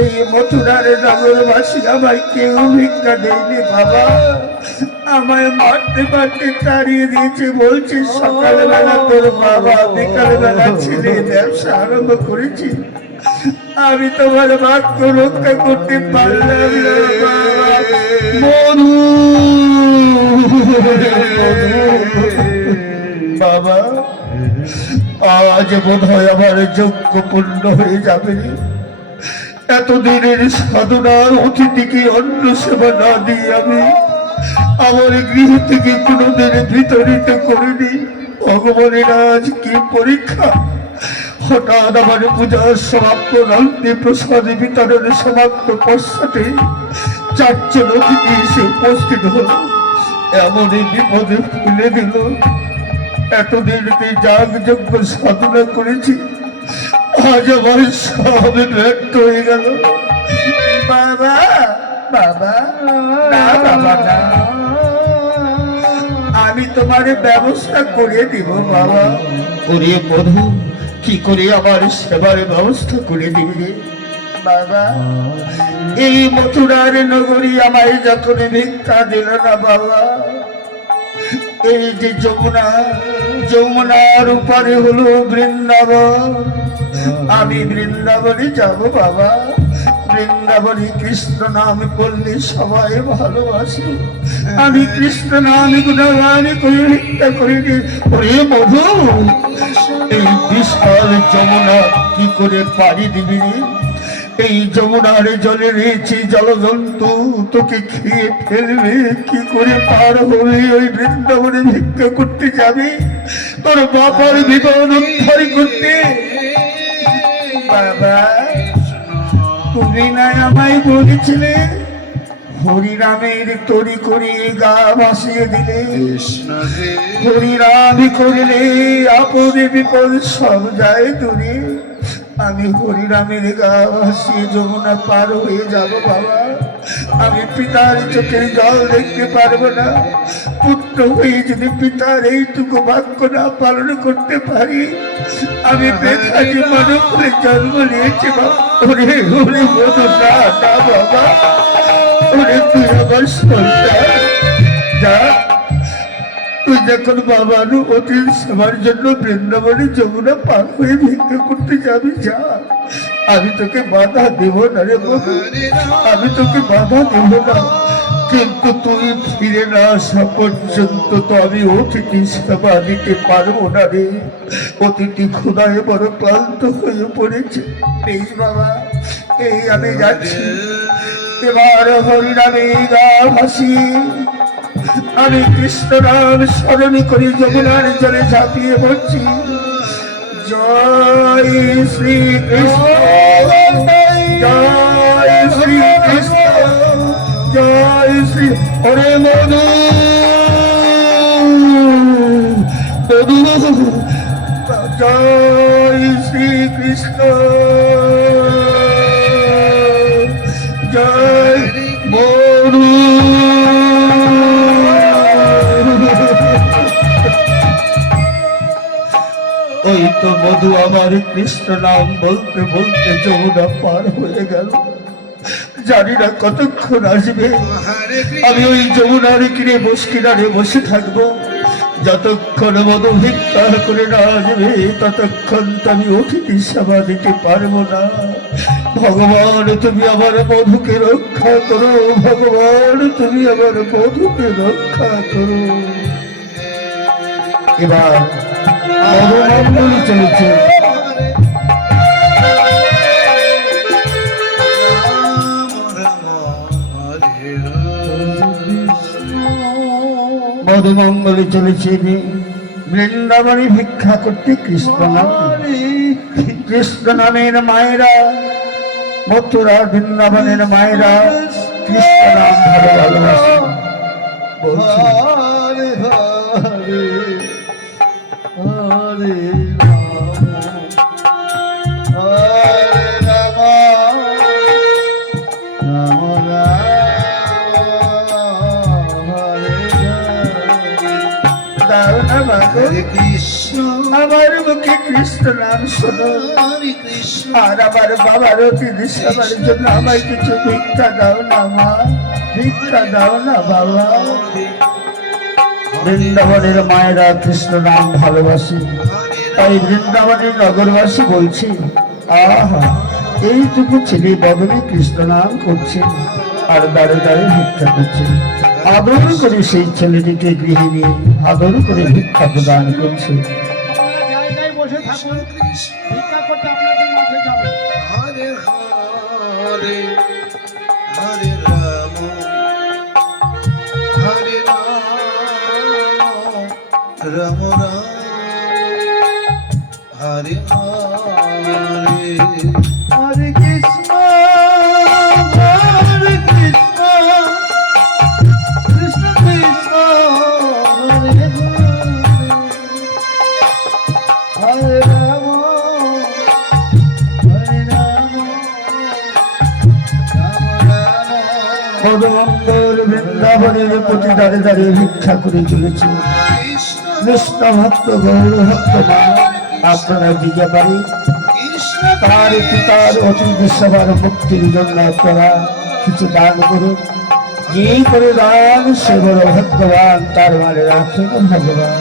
এই মথুরার নগরবাসী আমায় কেউ ভিক্ষা দেয়নি বাবা। আমায় মারতে মারতে তাড়িয়ে দিয়েছে, বলছে সকালবেলা তোর বাবা, বিকালবেলা ছেলে ব্যবসা আরম্ভ করেছি। আমি তোমার বাক্য রক্ষা করতে পারলাম না বাবা। মধু বাবা, আজ বোধ হয় আমার যজ্ঞ পূর্ণ হয়ে যাবে। এতদিনের সাধনার অতিথিকে অন্ন সেবা না দিয়ে আমি আমার গৃহ থেকে কোনোদিন বিতরিত করিনি। ভগবানের আজ কি পরীক্ষা! হঠাৎ আমার পূজার সমাপ্ত, নন্দী প্রসাদ বিতরণের সমাপ্ত পশ্চাতে চারজন অতিথি এসে উপস্থিত হল। এমনই বিপদে ফেলে দিল। এতদিন যাগ যজ্ঞ সাধনা করেছি, আজ আমার সব ব্যর্থ হয়ে গেল। বাবা বাবা, না বাবা না, আমি তোমার ব্যবস্থা করে দিব বাবা। ওরে বধূ, কি করে আমার সেবার ব্যবস্থা করে দিবি বাবা? এই মথুরার নগরী আমায় যখন ভিক্ষা দিল না বাবা, এই যে যমুনার উপরে হলো বৃন্দাবন, আমি বৃন্দাবনে যাব বাবা। বৃন্দাবনে কৃষ্ণ নাম করলে সবাই ভালোবাসে। আমি কৃষ্ণ নাম গুণগান করে ভিক্ষা করিনি। ওরে মধু, এই বিশাল যমুনা কি করে পাড়ি দিবি? এই যমুনার জলে রয়েছে জলজন্তু, তোকে খেয়ে ফেলবে। কি করে পার হবে? ওই বৃন্দাবনে ভিক্ষা করতে যাবে তোর বাবার বিপদ উদ্ধার করতে। বাবা, তুমি না আমায় বলেছিলে হরিরামের তরি করে গা ভাসিয়ে দিলে, হরিরাম করলে আপদে বিপদ সব যায় দূরে। আমি হরিরামের গা ভাসিয়ে যমুনা পার হয়ে যাব বাবা। আমি পিতার চোখের জল দেখতে পারবো না। পুত্র হয়ে যদি পিতার এইটুকু বাক্য না পালন করতে পারি, আমি বেকারি মানব করে জন্ম নিয়েছি বাবা। ওরে ওরে বধূ, না না বাবা, ওরে তুই আমার সন্তান। যা, তুই যখন বাবার অতি সেবার জন্য বৃন্দাবনে যমুনা পার হয়ে ভিক্ষা করতে যাবি, যা। আমি তোকে বাধা দেব না রে বাবু, আমি তোকে বাধা দেব না। কিন্তু তুই ফিরে না আসা পর্যন্ত তো আমি অতিথি সেবা দিতে পারবো না রে। অতিথি ক্ষুধায় বড় ক্লান্ত হয়ে পড়েছে। বেশ বাবা, এই আমি যাচ্ছি। এবার হরিনামে গা ভাসিয়ে আমি কৃষ্ণ নাম স্মরণ করি যমুনার জলে ঝাঁপিয়ে পড়ছি। জয় শ্রী কৃষ্ণ, জয় শ্রী কৃষ্ণ, জয় শ্রী। ওরে মধু, জয় শ্রী কৃষ্ণ, জয় মধু। তো মধু আমার কৃষ্ণ নাম বলতে বলতে যমুনা পার হয়ে গেল। জানি না কতক্ষণ আসবে। আমি ওই যমুনার কিনে কিনারে বসে থাকবো। যতক্ষণ মধু ভিক্ষা করে না আসবে ততক্ষণ তো আমি অতিথি সেবা দিতে পারবো না। ভগবান তুমি আমার মধুকে রক্ষা করো, ভগবান তুমি আমার মধুকে রক্ষা করো। এবার মধুমণ্ডলী চলেছে। মধুমঙ্গলে চলেছে বৃন্দাবনে ভিক্ষা করতে কৃষ্ণ নাম। কৃষ্ণ নামের মায়েরা, মথুরা বৃন্দাবনের মায়েরা কৃষ্ণ নাম ভালো ভালোবাসে। বলছি হরে হরে হরে রাম রাম রাম হরে দাও না মাগো, হরে কৃষ্ণ আমার মুখে কৃষ্ণ নাম শোনো। হরে কৃষ্ণ আর আমার বাবার অতিথি সেবার জন্য আমায় কিছু ভিক্ষা দাও না মা, ভিক্ষা দাও না বাবা। বৃন্দাবনের মায়েরা কৃষ্ণ নাম ভালোবাসে, তাই বৃন্দাবনের নগরবাসী বলছি আহা এইটুকু ছেলে বদলে কৃষ্ণ নাম করছে আর দাঁড়ে দাঁড়ে ভিক্ষা করছে। আদর করে সেই ছেলেটিকে গৃহে নিয়ে আদর করে ভিক্ষা প্রদান করছে। জায়গায় বসে থাকুন, ভিক্ষা করতে আপনাদের মাঠে যাবে। হরে হরে হরে রাম হরে রাম রাম রাম হরে হরে হরে কৃষ্ণ হরে কৃষ্ণ কৃষ্ণ কৃষ্ণ হরে হরে রাম হরে রাম মধুমঙ্গল বৃন্দাবনের প্রতি দাঁড়ে দাঁড়িয়ে ভিক্ষা করে চলেছে। কৃষ্ণ ভক্ত গৌর ভক্ত মা আপনারা দিতে পারি তার পিতার অতিথি সেবার মুক্তির জন্য আপনারা কিছু দান করুন। যে করে দান সে বড় ভগবান, তার মানে রাখেন ভগবান।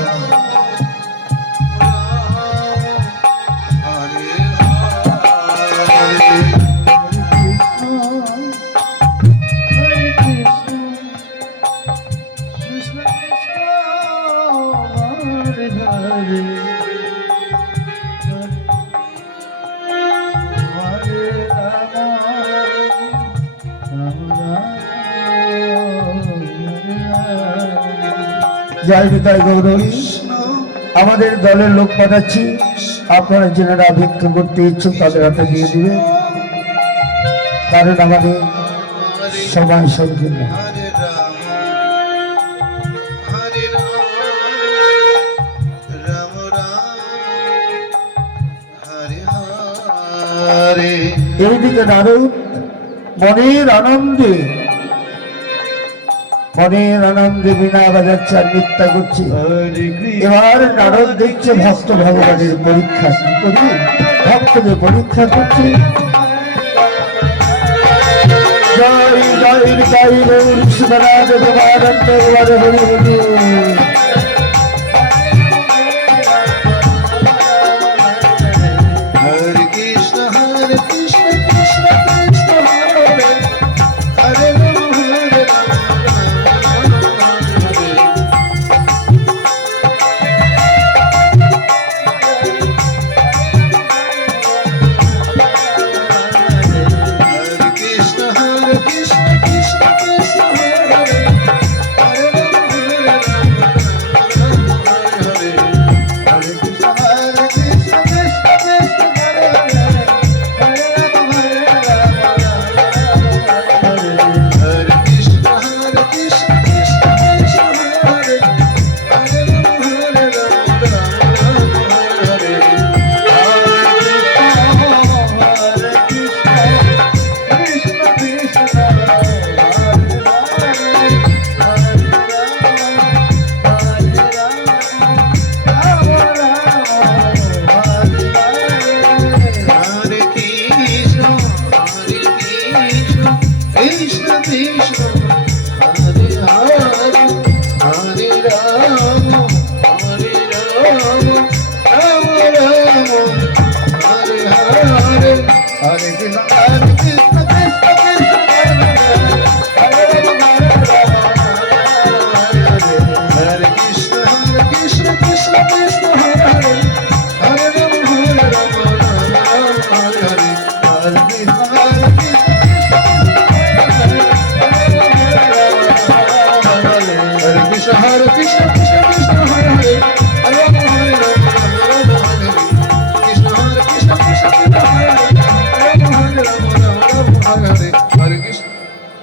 জয় বিদায় গৌরী, আমাদের দলের লোক পাঠাচ্ছি, আপনারা যারা ভিক্ষা করতে ইচ্ছুক তাদের হাতে দিয়ে দিবে, কারণ আমাদের সবাই সংকীর্ণ। হরে রাম হরে রাম রাম হরে হরে এইদিকে নারদ মনের আনন্দে বিনা বাজাচ্ছে আর নৃত্য করছে। এবার নারদ দেখছে ভক্ত ভগবানের পরীক্ষা করি, ভক্তদের পরীক্ষা করছে। জয় জয় জয় গৌর শিবরাজ দেবানন্দ হরি হরি। হরে কৃষ্ণ কৃষ্ণ কৃষ্ণ হরে হরে রাম হরে রাম কৃষ্ণ কৃষ্ণ কৃষ্ণ হরে হরে রাম হরে Ram Hare Krishna, Hare Krishna, Krishna Krishna, Hare Hare Krishna, Hare Krishna, Krishna Krishna, Hare Hare, Hare Rama, Hare Rama, Hare Hare, Hare Krishna, Hare Krishna, Hare Krishna, Hare Krishna, Krishna Krishna, Hare Hare, Hare Rama, Hare Rama, Hare Hare, Krishna,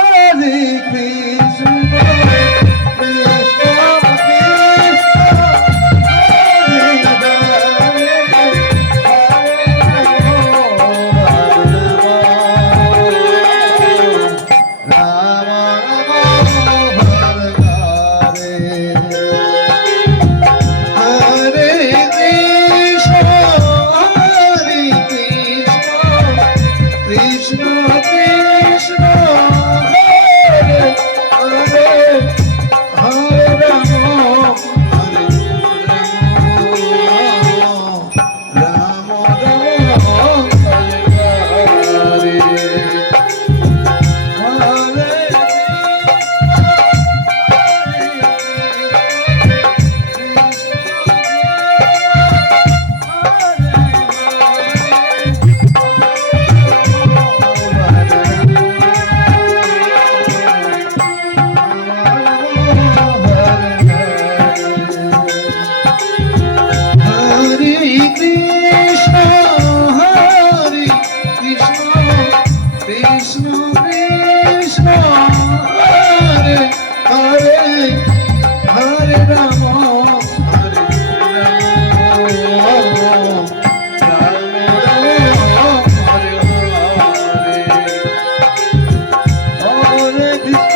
Hare Krishna, Krishna Krishna, Hare Hare, Hare Rama, Hare Rama, Hare Hare, Hare Krishna.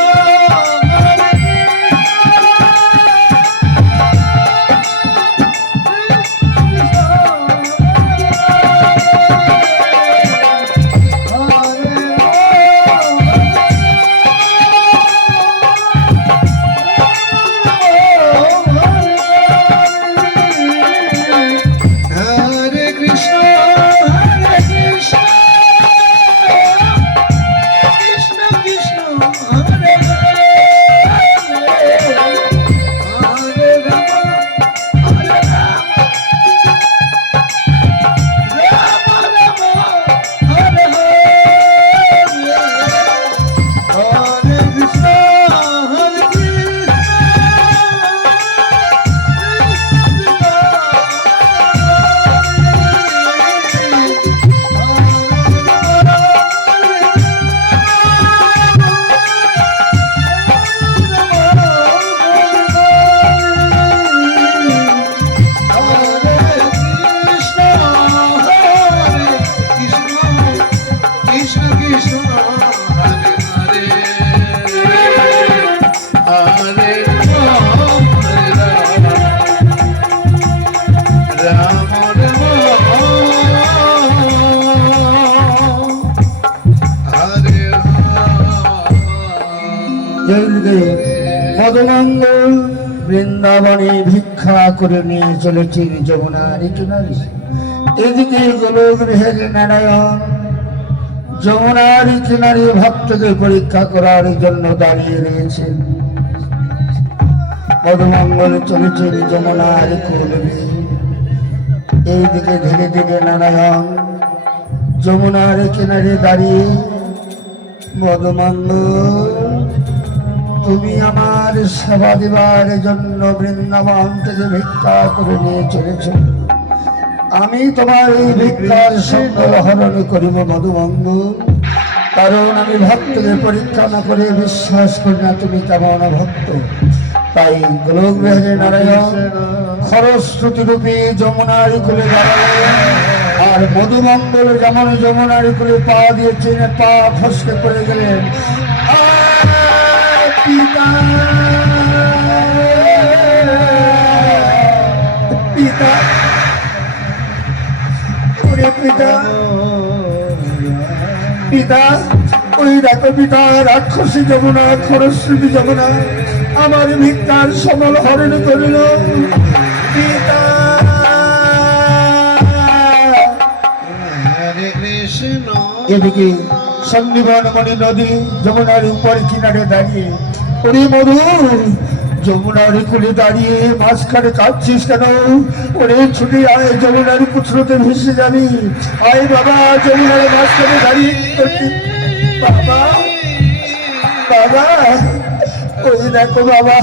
Hare Krishna, Hare Krishna, Krishna Krishna, Hare মদনঙ্গল বৃন্দাবনে ভিক্ষা করে নিয়ে চলেছেন যমুনার কিনারে। এদিকে গোলগৃহের নারায়ণ যমুনার কিনারে ভক্তদের পরীক্ষা করার জন্য দাঁড়িয়ে রয়েছেন। মদনঙ্গল চলেছেন যমুনার কোলে। এইদিকে ধীরে ধীরে নারায়ণ যমুনার কিনারে দাঁড়িয়ে, মদনঙ্গল তুমি আমার সেবা দেবার জন্য বৃন্দাবন থেকে ভিক্ষা করে নিয়ে চলেছ। আমি তোমার এই ভিক্ষার সঙ্গ হরণ করিব মধুমঙ্গল, কারণ আমি ভক্তদের পরীক্ষা না করে বিশ্বাস করি না তুমি কেমন ভক্ত। তাই গোলকবিহারী নারায়ণ খরস্রোতী রূপে যমুনার কুলে দাঁড়ালেন, আর মধুমঙ্গল যেমন যমুনার কুলে পা দিয়েছেন, পা ফসকে পড়ে গেলেন। পিতা পিতা ওরে পিতা পিতা, ওই দেখো পিতা, রাক্ষসী যমুনা খরস্রোতী যমুনা আমার ভিক্ষার সমল হরণ করিল। এদিকে সন্দীবনমণি নদী যমুনার উপর কিনারে দাঁড়িয়ে, ওরে মধু যমুনার কুলে দাঁড়িয়ে মাঝখানে কাঁদছিস কেন? ওরে ছুটে আয়, যমুনার পুত্রতে ভেসে যাবি। আয় বাবা, যমুনার মাঝখানে দাঁড়িয়ে কি করছিস? বাবা বাবা, ওই দেখো বাবা,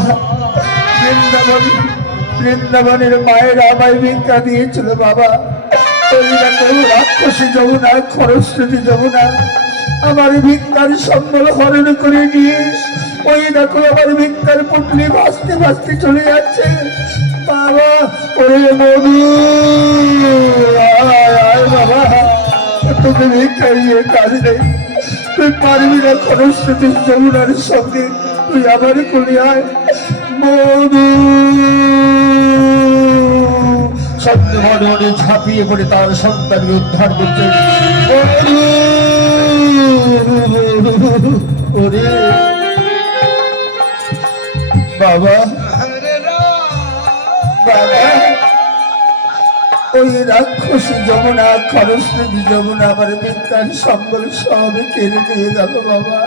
বৃন্দাবন বৃন্দাবনের মায়ের আমায় ভিক্ষা দিয়েছিল বাবা। ওই দেখো রাক্ষসী যমুনা, খরস্রোতী যমুনা আমার ভিক্ষার সম্বল হরণ করে নিয়ে, ওই দেখো আমার ভিক্ষার পুটলি ভাসতে ভাসতে চলে যাচ্ছে বাবা। ওরে মধু, আয় আয় বাবা, তোকে ভিক্ষা দিয়ে কাজ নেই, তুই পারবি না খরস্রোতী যমুনার সঙ্গে, তুই আমার কোলে আয় মধু। সন্দেহনে ঝাঁপিয়ে পড়ে তার সন্তানকে উদ্ধার করছে। ওরে বাবা বাবা, ওই রাক্ষসী যমুনা, খরস্রোতী যমুনা আমার ভিক্ষার সম্বল সব কেড়ে নিয়ে গেল বাবা।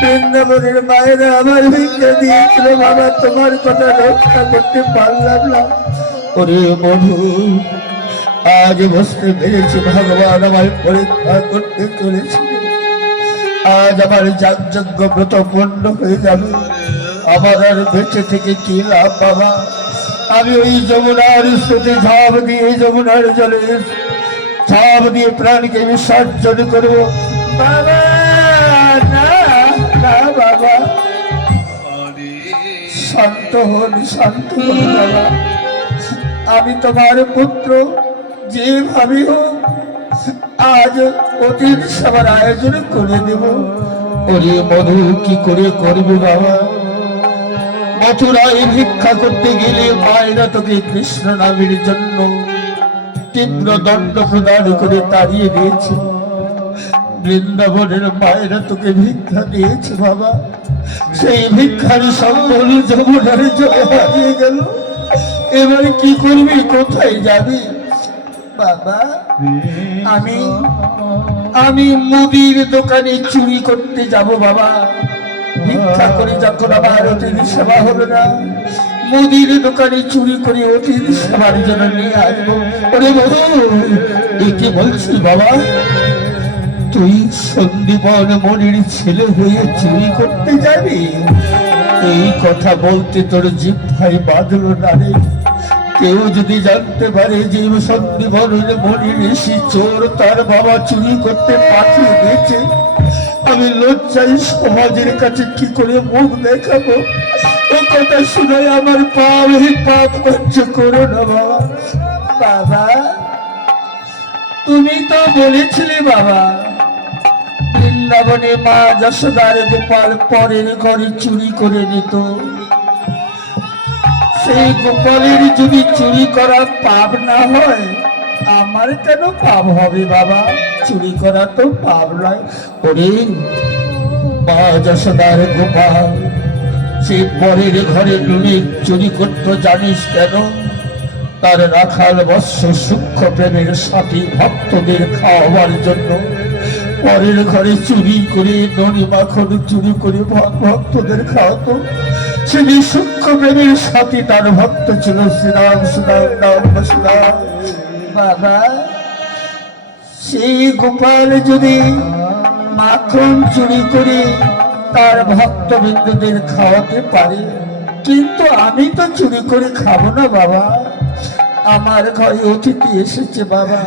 বৃন্দাবনের মায়েরা আমার ভিক্ষা দিয়েছিল বাবা, তোমার কথা রক্ষা করতে পারলাম না। ওরে মধু, আজ বুঝতে পেরেছি ভগবান আমার পরীক্ষা করতে চলেছে। আজ আমার যাগযজ্ঞ ব্রত পূর্ণ হয়ে যাবে, আমার আর বেঁচে থেকে কি লাভ বাবা? আমি ওই যমুনার স্রোতে ঝাঁপ দিয়ে, যমুনার জলে ঝাঁপ দিয়ে প্রাণকে বিসর্জন করবো বাবা। না না বাবা, শান্ত হন, শান্ত হন বাবা। আমি তোমার পুত্র, যেভাবে হোক আজ অতীত সবার আয়োজন করে দেব। ওরে মধু, কি করে করবে বাবা? মথুরায় ভিক্ষা করতে গেলে মায়েরা তোকে কৃষ্ণ নামের জন্য তীব্র দণ্ড প্রদান করে তাড়িয়ে দিয়েছে। বৃন্দাবনের মায়েরা তোকে ভিক্ষা দিয়েছে বাবা, সেই ভিক্ষার সম্বল যমুনার জলে হারিয়ে গেল। এবার কি করবি, কোথায় যাবি বাবা? আমি মুদির দোকানে চুরি করতে যাব বাবা। ভিক্ষা করে যখন আমার অতিথি সেবা হলো না, মুদির দোকানে চুরি করে অতিথি সেবার জন্য নিয়ে আসবো। ওরে বধু, কি বলছিস বাবা? তুই সন্দীপন মনির ছেলে হয়ে চুরি করতে যাবি? এই কথা বলতে তোর জিহ্বায় বাঁধলো না রে। কেউ যদি জানতে পারে যে সন্দীপনের মনির ঋষি চোর, তার বাবা চুরি করতে পাঠিয়ে দিয়েছে, আমি লজ্জায় সমাজের কাছে কি করে মুখ দেখাবো? ও কথা শুনে আমার পাপ, পাপ সহ্য করো না বাবা। বাবা, তুমি তো বলেছিলে বাবা, বৃন্দাবনে মা যশোদার গোপাল পরের ঘরে চুরি করে নিত। সেই গোপালের যদি চুরি করা পাপ না হয়, আমার কেন পাপ হবে বাবা? চুরি করা তো পাপ নয়। ওরে মা যশোদার গোপাল সে পরের ঘরে নুনি চুরি করতো জানিস কেন? তার রাখাল বৎস সূক্ষ্ম প্রেমের সাথী ভক্তদের খাওয়াবার জন্য পরের ঘরে চুরি করে ননি মাখন চুরি করে ভক্তদের খাওয়াতো। সেই সূক্ষ্ম প্রেমের সাথী তার ভক্ত ছিল শ্রীরাম, শ্রীরাম রাম শ্রীরাম। বাবা, সেই গোপাল যদি মাখন চুরি করে তার ভক্তবৃন্দদের খাওয়াতে পারে, কিন্তু আমি তো চুরি করে খাবো না বাবা। আমার ঘরে অতিথি এসেছে বাবা,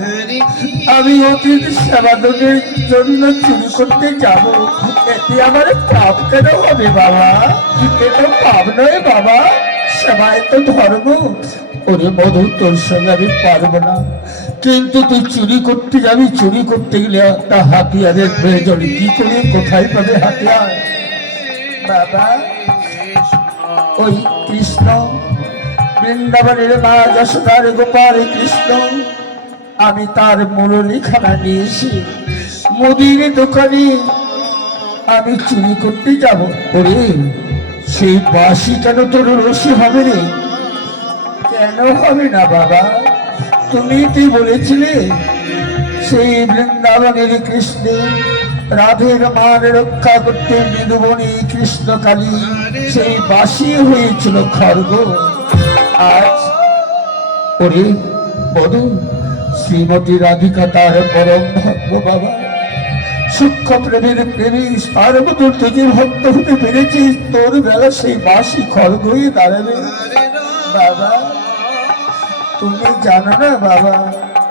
আমি অতিথি সেবাদনের জন্য চুরি করতে যাব, এতে আমার পাপ কেন হবে বাবা? এটা পাপ নয় বাবা, সেবায় তো ধর্ম। ওরে মধু, তোর সঙ্গে আমি পারবো না, কিন্তু তুই চুরি করতে যাবি। চুরি করতে গেলে একটা হাতিয়ারের প্রয়োজন। কি করে, কোথায় পাবে হাতিয়ার বাবা? ওই কৃষ্ণ, বৃন্দাবনের মা যশোদার গোপাল কৃষ্ণ, আমি তার মুরলীখানা নিয়েছি, মুদির দোকানে আমি চুরি করতে যাব। ওরে, সেই বাসি কেন তোর রসি হবে রে? কেন হবে না বাবা? তুমি বলেছিলে সেই বৃন্দাবনের কৃষ্ণে রাধের মান রক্ষা করতে মৃদুবনী কৃষ্ণকালী সেই বাসি হয়েছিল খড়গ। আজ ওরে বধূ শ্রীমতী রাধিকা তার পরম ভক্ত বাবা, সূক্ষ্ম প্রেমের প্রেমী সার্বভৌম তুই ভক্ত হতে পেরেছিস, তোর বেলা সেই বাসি খড়গ হয়ে দাঁড়াবে। বাবা তুমি জানো না বাবা,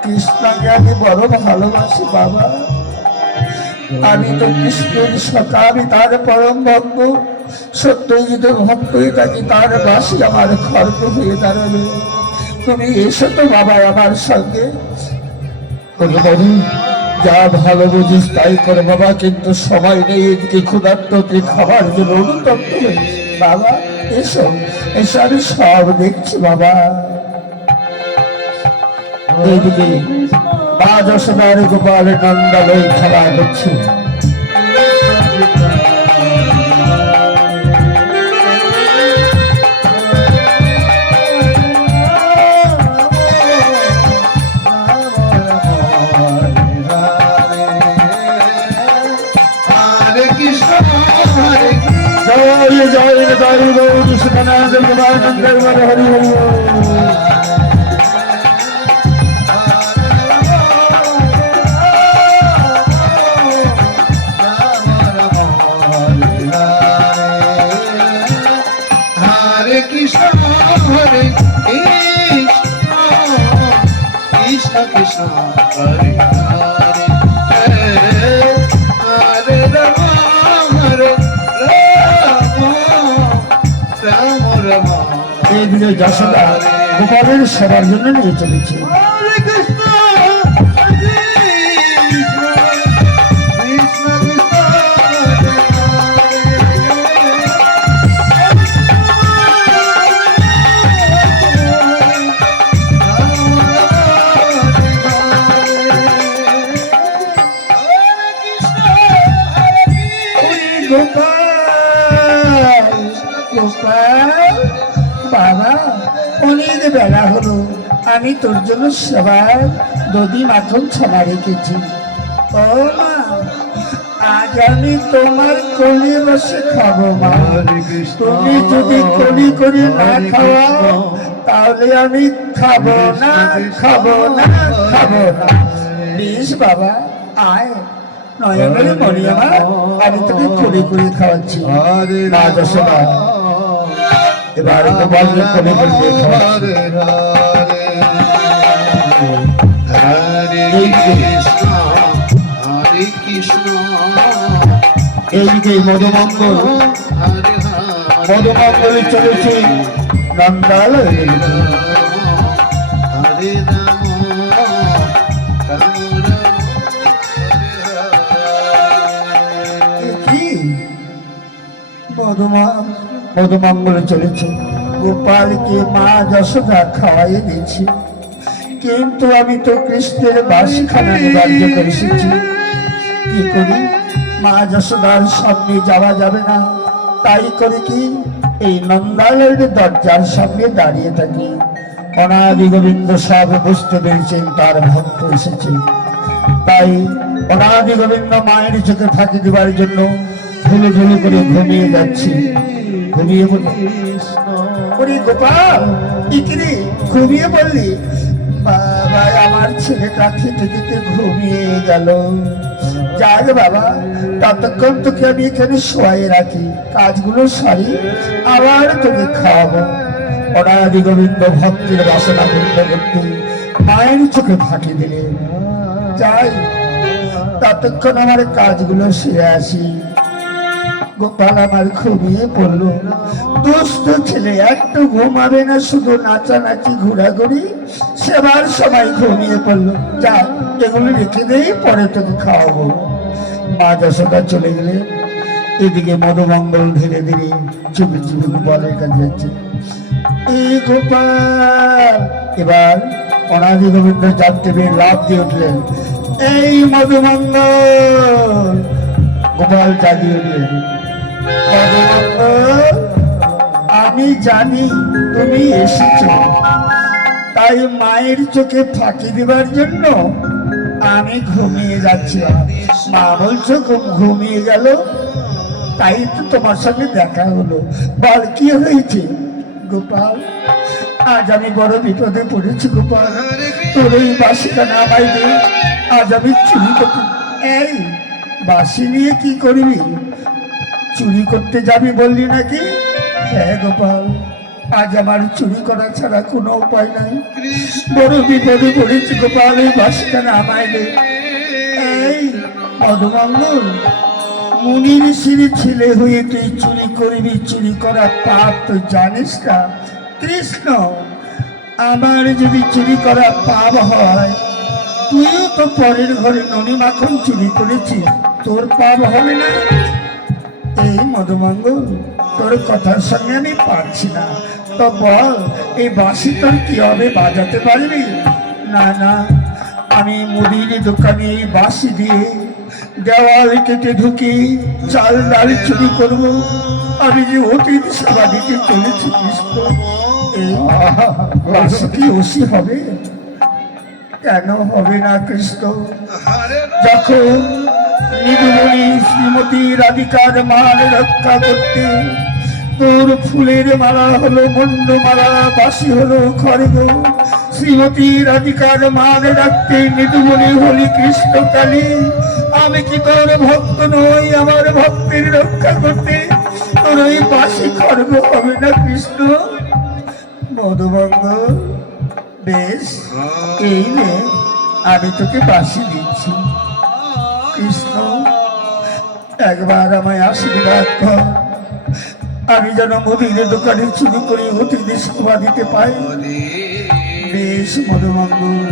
কৃষ্ণকে আমি বড় ভালোবাসি বাবা। আমি তো কৃষ্ণের সখা, আমি তার পরম ভক্ত, সত্যই যদি ভক্ত হয়ে থাকি তার বাসি আমার খড়গ হয়ে দাঁড়াবে। তুমি এসো তো বাবা আমার সঙ্গে। বলু যা ভালো বুঝিস তাই করে বাবা, কিন্তু সময় নেই, এদিকে ক্ষুধার্তকে খাবার জন্য অনুতপ্ত হয়েছে। বাবা এসো এসো, আমি সব দেখছি বাবা। এইদিকে মা যশোদার গোপাল নন্দালয় খেলা করছে। হরে কৃষ্ণ হরে জয় জয় জয় গৌর সুখনাথ গোপানন্দ হরি হরি। হরে কৃষ্ণ হরে কৃষ্ণ কৃষ্ণ কৃষ্ণ হরে হরে হরে রাম হরে রাম রাম রাম। এইদিকে যশোদা গোপালের সেবার জন্য নিয়ে চলেছে। হরে কৃষ্ণ কৃষ্ণ কৃষ্ণ কৃষ্ণ গোপাল গোপাল বাবা, অনেক বেলা হলো, আমি তোর জন্য সবার দধি মাখন ছানা রেখেছি। ও মা, আজ আমি তোমার কোলে বসে খাবো মা। তুমি যদি কোলি করে না খাওয়াও তাহলে আমি খাবো না খাবো না খাবো না। বেশ বাবা আয়, নয়নের মনি আমার, আমি তোকে কোলে করে খাওয়াচ্ছি। মা যশোদা এবার গোপালকে কোলে করে খাওয়াচ্ছি। হরে কৃষ্ণ হরে কৃষ্ণ এইদিকে মধুমঙ্গল হরে মধুমঙ্গলে চলেছে নন্দালয়। হরে রাম রাম কি মধুমঙ্গলে চলেছে, গোপালকে মা যশোদা খাওয়াইয়ে দিয়েছি, কিন্তু আমি তো কৃষ্ণের বাসি খানা নিবার্য করে এসেছি। কি করি, মা যশোদার সামনে যাওয়া যাবে না, তাই করে কি এই নন্দালয়ের দরজার সামনে দাঁড়িয়ে থাকি। অনাদি গোবিন্দ সব বুঝতে পেরেছেন তার ভক্ত এসেছে, তাই অনাদি গোবিন্দ মায়ের চোখে ফাঁকি দেবার জন্য ধুলো ধুলো করে ঘুমিয়ে যাচ্ছি। ঘুমিয়ে বলি, ওরে গোপাল ইকরি ঘুমিয়ে বললি? বাবা আমার ছেলেটা খেতে খেতে ঘুমিয়ে গেল। যাই বাবা, ততক্ষণ তোকে আমি এখানে শোয়াই রাখি, কাজগুলো সারি আবার তোকে খাওয়াবো। অনাদি গোবিন্দ ভক্তের বাসনা করতে করতে মায়ের চোখে ফাঁকি দিলে। যাই ততক্ষণ আমার কাজগুলো সেরে আসি। গোপাল আমার ঘুমিয়ে পড়লো। দুষ্ট ছেলে, একটু ঘুমাবে না, শুধু নাচানাচি ঘোরাঘুরি, সেবার সময় ঘুমিয়ে পড়লো। যা এগুলো রেখে দেই, পরে তোকে খাওয়াবো। মা যশোদা চলে গেলে এদিকে মধুমঙ্গল ধীরে ধীরে চুপি চুপি গোপালের কাছে যাচ্ছে। এই গোপাল, এবার অনাদি গোবিন্দ জানতে পেরে লাভ দিয়ে উঠলেন, এই মধুমঙ্গল। গোপাল জাগিয়ে উঠলেন, মধুমঙ্গল আমি জানি তুমি এসেছ, তাই মায়ের চোখে ফাঁকি দেবার জন্য আমি ঘুমিয়ে যাচ্ছি। মা বলছো ঘুমিয়ে গেল, তাই তো তোমার সঙ্গে দেখা হলো। বল কি হয়েছে গোপাল? আজ আমি বড় বিপদে পড়েছি গোপাল, তোর এই বাসিটা নামাই দে, আজ আমি চুরি করতে। এই বাসি নিয়ে কি করবি? চুরি করতে যাবি বললি নাকি? হ্যাঁ গোপাল, আজ আমার চুরি করা ছাড়া কোনো উপায় নাই, বড় বিপদে পড়েছি গোপাল, এই বাসিটা নামাই দে। এই মধুমঙ্গল, মুনির ঋষির ছেলে হয়ে তুই চুরি করবি? চুরি করা পাপ তুই জানিস না? কৃষ্ণ, আমার যদি চুরি করা পাপ হয়, তুইও তো পরের ঘরে ননি মাখন চুরি করেছিস, তোর পাপ হবে না? এই মধুমঙ্গল, তোর কথার সঙ্গে আমি পারছি না, তো বল এই বাঁশি তোর কি হবে, বাজাতে পারবি? না না, আমি মুদির দোকানে এই বাঁশি দিয়ে দেওয়াল কেটে ঢুকি চাল ডাল চুরি করবো। আমি যে অতীত সেবা দিতে চলেছি কৃষ্ণ, এই বাঁশি কি ওসি হবে? কেন হবে না কৃষ্ণ? যখন নিধুমণি শ্রীমতী রাধিকার মান রক্ষা করতে তোর ফুলের মালা হলো মন্ড মালা, বাসি হলো খড়গ, শ্রীমতী রাধিকার মান রাখতে নিধুমণি হলি কৃষ্ণ কালী, আমি কি তোর ভক্ত নই? আমার ভক্তের রক্ষা করতে তোর ওই বাসি খড়গ হবে না কৃষ্ণ? মধুমঙ্গল, বেশ, এই নে আমি তোকে বাসি দিচ্ছি। কৃষ্ণ, একবার আমায় আশীর্বাদ কর, আমি যেন মুদির দোকানে চুরি করে অতিথি সেবা দিতে পাই। বেশ মধুমঙ্গল,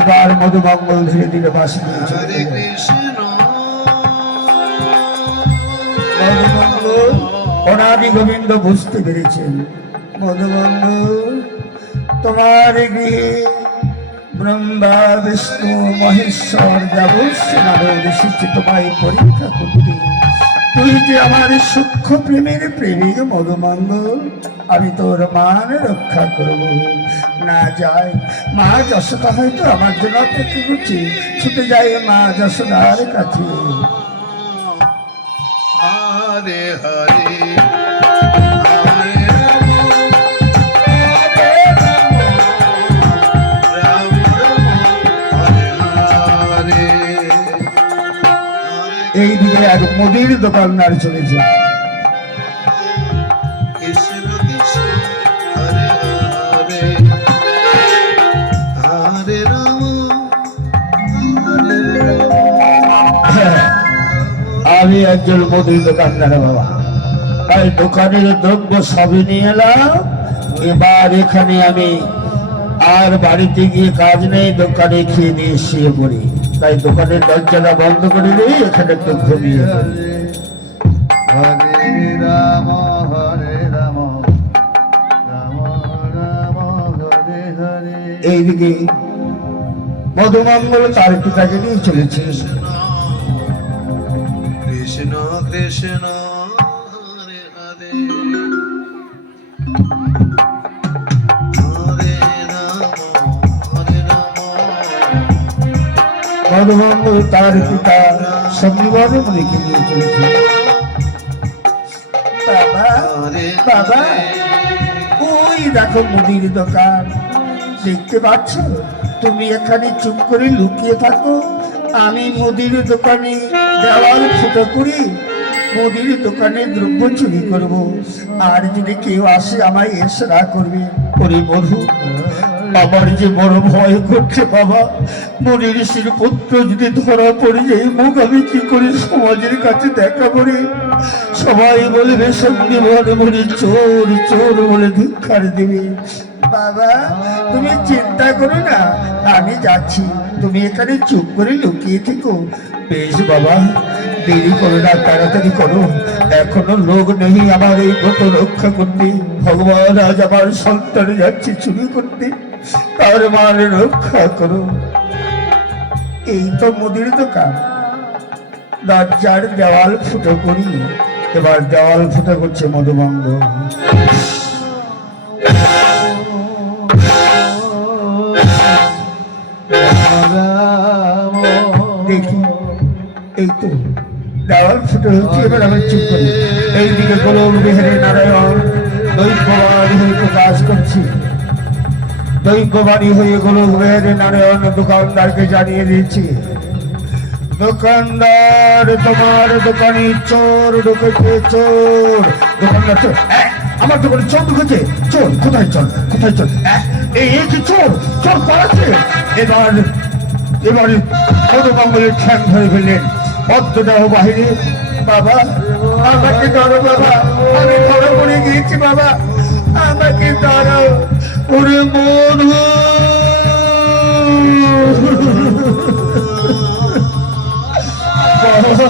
এবার মধুমঙ্গল ধীরে ধীরে বাসি দিয়ে চলে গেল। মধুমঙ্গল অনাদি গোবিন্দ বুঝতে পেরেছেন। মধুমঙ্গল, তোমার গৃহে ব্রহ্মা বিষ্ণু মহেশ্বর যাবস্য নারদ এসেছে তোমায় পরীক্ষা করতে। তুই যে আমার সূক্ষ্ম প্রেমের প্রেমিক মধুমঙ্গল, আমি তোর মান রক্ষা করব। না যাই, মা যশোদা হয়তো আমার জন্য অপেক্ষা করছে, ছুটে যাই মা যশোদার কাছে। হরে হরে এই দিকে এক মুদির দোকানদার চলেছে। কৃষ্ণ কৃষ্ণ হরে হরে হরে রাম হরে হ্যাঁ, আমি একজন মুদির দোকানদার বাবা, তাই দোকানের দ্রব্য সবই নিয়ে এলাম। এবার এখানে আমি আর বাড়িতে গিয়ে কাজ নেই, দোকানে খেয়ে দিয়ে শুয়ে পড়ি, তাই দোকানের দরজাটা বন্ধ করে দিই, এখানে একটু ঘুমিয়ে পড়ি। হরে রাম হরে রাম রাম রাম হরে হরে। এইদিকে মধুমঙ্গল তার পিতাকে নিয়ে চলেছে। কৃষ্ণ কৃষ্ণ হরে হরে হরে রাম হরে রাম। মধুমঙ্গল তার পিতা সন্নিবাদে রেখে নিয়ে চলেছে। বাবা, বাবা, ওই দেখো মুদির দোকান, দেখতে পাচ্ছ? তুমি এখানে চুপ করে লুকিয়ে থাকো, আমি মুদির দোকানে দেওয়াল ফুটো করি, মুদির দোকানে দ্রব্য চুরি করব, আর যদি কেউ আসে আমায় এসরা করবে। ওরে মধু, আমার যে বড় ভয় করছে বাবা, মুনি ঋষির পুত্র যদি ধরা পড়ে যায়, মুখ আমি কি করে সমাজের কাছে দেখাবো রে? সবাই বলবে সঙ্গে বলে বলে চোর চোর বলে ধিক্কার দেবে। বাবা, তুমি চিন্তা করো না, আমি যাচ্ছি, তুমি এখানে চুপ করে লুকিয়ে থেকো। বেশ বাবা, দেরি করো না, তাড়াতাড়ি করো, এখনো লোক নেই আমার এই ব্রত রক্ষা করতে। ভগবান আজ আমার সন্তান যাচ্ছে চুরি করতে, তার মান রক্ষা করো। এই তো মুদির দোকান, দরজার দেওয়াল ফুটো করি, এবার দেওয়াল ফুটো করছে মধুমঙ্গল। দেখি এই তো দেওয়াল ফুটে হচ্ছে, এবার আমি চুপ করি। এইদিকে গোলক বিহারী নারায়ণ দৈত্যবাণী হয়ে প্রকাশ করছি। দৈত্যবাণী হয়ে গোলক বিহারী নারায়ণ দোকানদারকে জানিয়ে দিয়েছি, দোকানদার তোমার দোকানে চোর ঢুকেছে, চোর। দোকানদার চোর, আমার দোকানে চোর ঢুকেছে, চোর কোথায়, চোর কোথায়, চোর এই কি চোর, চোর পালাচ্ছে। এবারে মধুমঙ্গলের ঠ্যাং ধরে ফেললেন পদ্মদাহ বাহিনী। বাবা আমাকে ধরো, বাবা আমি ধরা পড়ে গিয়েছি, বাবা আমাকে ধরো। ওরে মধু, বাবা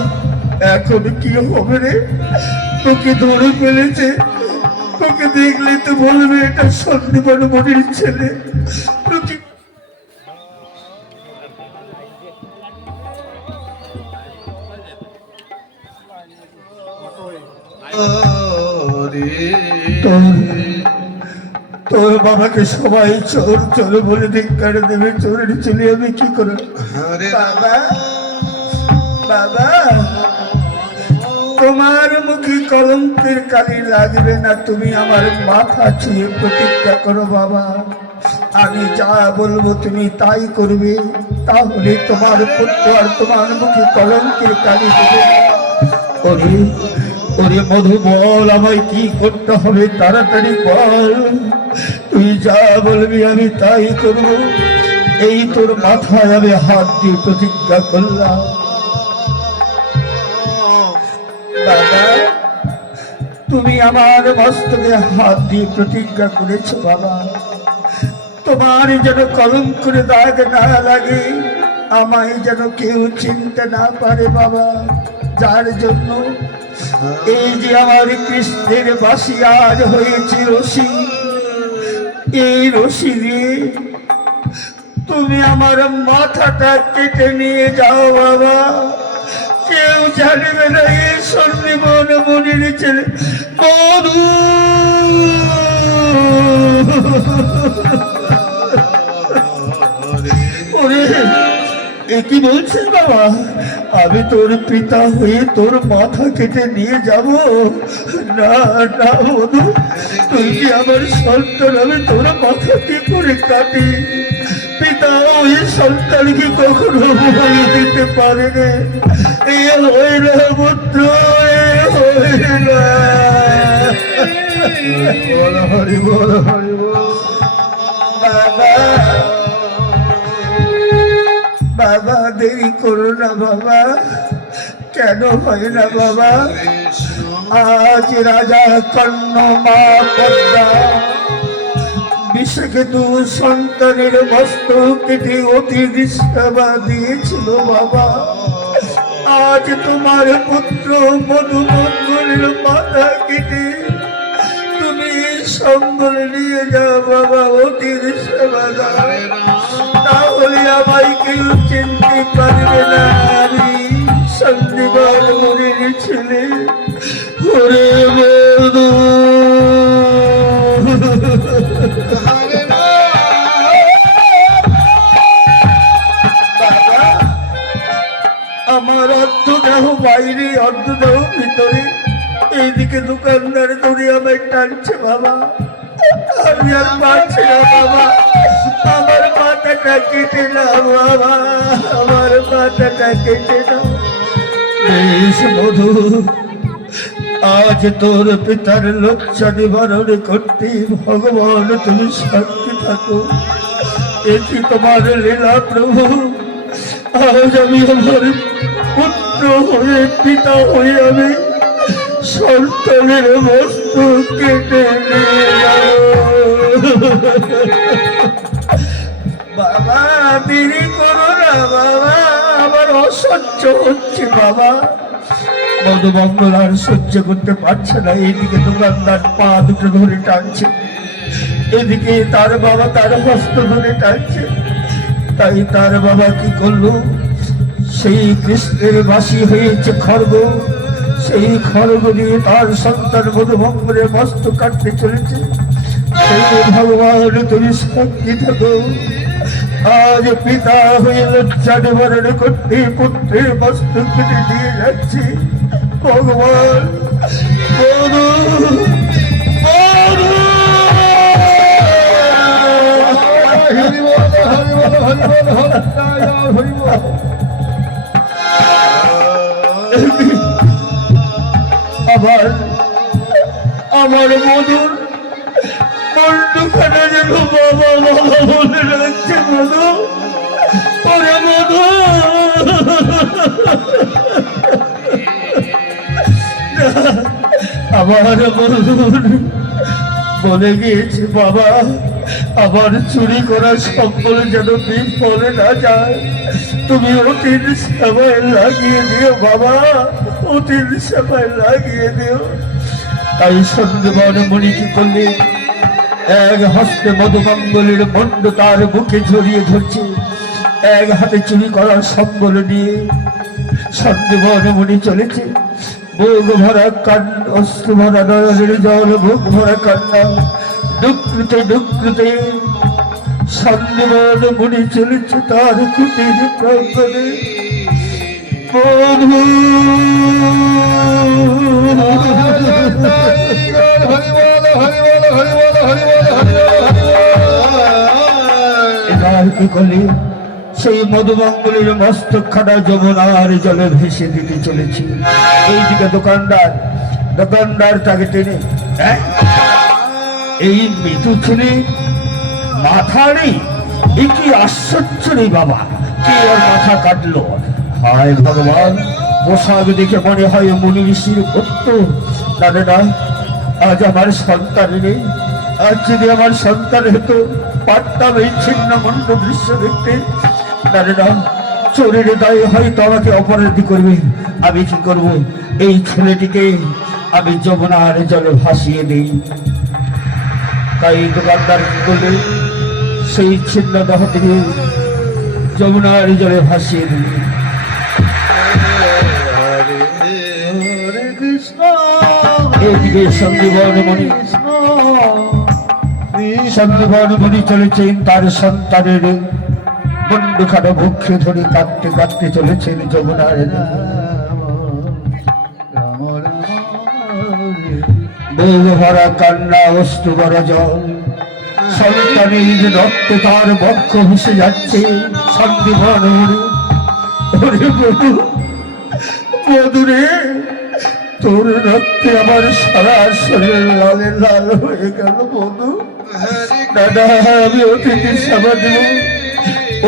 এখন কি হবে রে, তোকে ধরে ফেলেছে, তোকে দেখলে তো বলবে এটা সন্দীপন মনির ছেলে। তোকে তোর বাবাকে সবাই চোর চোর বলে ধিক্কার দেবে, চোরের চলে আমি কি করে। বাবা বাবা তোমার মুখে কলঙ্কের কালি লাগবে না, তুমি আমার মাথা ছুঁয়ে প্রতিজ্ঞা করো বাবা, আমি যা বলবো তুমি তাই করবে, তাহলে তোমার পুত্র আর তোমার মুখে কলঙ্কের কালি দেবে। ওরে ওরে মধু বল আমায় কি করতে হবে, তাড়াতাড়ি বল, তুই যা বলবি আমি তাই করব। এই তোর মাথায় আমি হাত দিয়ে প্রতিজ্ঞা করলাম। বাবা তুমি আমার মস্তকে হাত দিয়ে প্রতিজ্ঞা করেছো বাবা, তোমার যেন কলঙ্কের দাগ না লাগে, আমায় যেন কেউ চিনতে না পারে বাবা, যার জন্য এই যে আমার কৃষ্ণের বাসি আজ হয়েছে রশি, এই রশি দিয়ে তুমি আমার মাথাটা কেটে নিয়ে যাও বাবা, কেউ জানবে না এই সন্দীপন মনির ছেলে মধু। ওরে এ কি বলছিস বাবা, আমি তোর পিতা হয়ে তোর মাথা কেটে নিয়ে যাব? না না মধু, তুই কি আমার সন্তান, আমি তোর মাথা কি করে কাটি? পিতা ওই সন্তানকে কখনো ভয় দিতে পারে না, এ হয় না পুত্র, এ হয় না। হরি বল হরি বল। বাবা বাবা দেরি করো না বাবা, কেন হয় না বাবা? আজ রাজা কর্ণ মা পদ্মা বিশ্বকেতু সন্তানের মস্তক কেটে অতি দৃষ্টাবা দিয়েছিল বাবা, আজ তোমার পুত্র মধুমঙ্গলের মাথা কেটে তুমি সম্বল নিয়ে যাও বাবা, অতি দৃষ্টাবা দাও, তাহলে আমায় কেউ চিনতে পারবে না, আমি সন্দীপন মনির ছেলে। ওরে বধূ আমার অর্ধদেহ বাইরে অর্ধদেহ ভিতরে, এইদিকে দোকানদার ধরে আমায় টানছে বাবা, আমি আর পারছি না বাবা, আমার মাথাটা কেটে নাও বাবা, আমার মাথাটা কেটে নাও। বেশ মধু, আজ তোর পিতার লজ্জা নিবারণ করতে ভগবান তুমি সাক্ষী থাকো, এটি তোমার লীলা প্রভু। আজ আমি আমার পুত্র হয়ে পিতা হয়ে আমি সন্তানের বস্তু কেটে নিয়ে যাও বাবা, দেরি করো না বাবা, আমার অসহ্য হচ্ছে বাবা। মধুমঙ্গল আর সহ্য করতে পারছে না, এইদিকে দোকানদার পা দুটো ধরে টানছে, এদিকে তার বাবা তার হস্ত ধরে টানছে। তাই তার বাবা কি করলো, সেই কৃষ্ণের বাসি হয়েছে খড়গ, সেই খড়গ দিয়ে তার সন্তান মধুমঙ্গলের মস্তক কাটতে চলেছে। সেই ভগবান তুমি সাক্ষী থাকো, আজ পিতা হয়ে লজ্জাট বরণ করতে পুত্রের বস্তু কেটে দিয়ে যাচ্ছি। ভগবান বলো, বলো। হরি বল, হরি বল, হরি বল, হরি বল। আবার আমার মধুর মন্ডুখানে যেন বাবা বাবা বলে রাখছে। মধু, ওরে মধু, আমার মধুর বলে গিয়েছে বাবা, আবার চুরি করা সম্বল যেন বিফলে না যায়। তুমি অতির সেবায় লাগিয়ে দিও বাবা, অতির সেবায় লাগিয়ে দিও। তাই সন্ধ্যেবার মণি কি করলে, এক হস্তে মধুমঙ্গলের মন্ড তার বুকে জড়িয়ে ধরছে, এক হাতে চুরি করার সম্বল নিয়ে সন্ধ্যেবার মণি চলেছে। বুক ভরা কান্না, অশ্রু ভরা নয়নের জল, বুক ভরা কান্না, ডুকরুতে ডুকরুতে সন্ধ্যেবার মণি চলেছে তার কুটির প্রাঙ্গণে। বধূ এবার কি করলে, সেই মধুমঙ্গলের মস্তকখানা যমুনার জলে ভেসে দিতে চলেছি। এইদিকে দোকানদার, দোকানদার তাকে টেনে, এই মৃত্যু ছেলে মাথা নেই, এ কি আশ্চর্য রে বাবা, কে ওর মাথা কাটলো? হায় ভগবান, পোশাক দেখে মনে হয় মুনি ঋষির ভক্ত। না রে না, আজ আমার সন্তান নেই। আজ যদি আমার সন্তান হতো, পারতাম এই ছিন্ন মন্ড দৃশ্য দেখতে। না রে না, চোরের দায়ে হয়তো আমাকে অপরাধী করবে। আমি কি করব? এই ছেলেটিকে আমি যমুনার জলে ভাসিয়ে দিই। তাই দোকানদার কি করলে, সেই ছিন্ন দেহ থেকে যমুনার জলে ভাসিয়ে দিল। এইদিকে সন্দীপনমণি, সন্দীপনমণি চলেছেন তার সন্তানের বন্ধুখানা ভক্ষে ধরে কাঁদতে কাঁদতে চলেছেন যমুনার। বেগ ভরা কান্না, অশ্রু ভরা জল, সন্তানের রক্তে তার বক্ষ ভেসে যাচ্ছে। সন্দীপনমণি, ওরে বধূ, বধূরে, তোর রক্তে আমার সারা শরীর লালে লাল হয়ে গেল। বধূ, দাদা, আমি অতিথির সেবা দেব।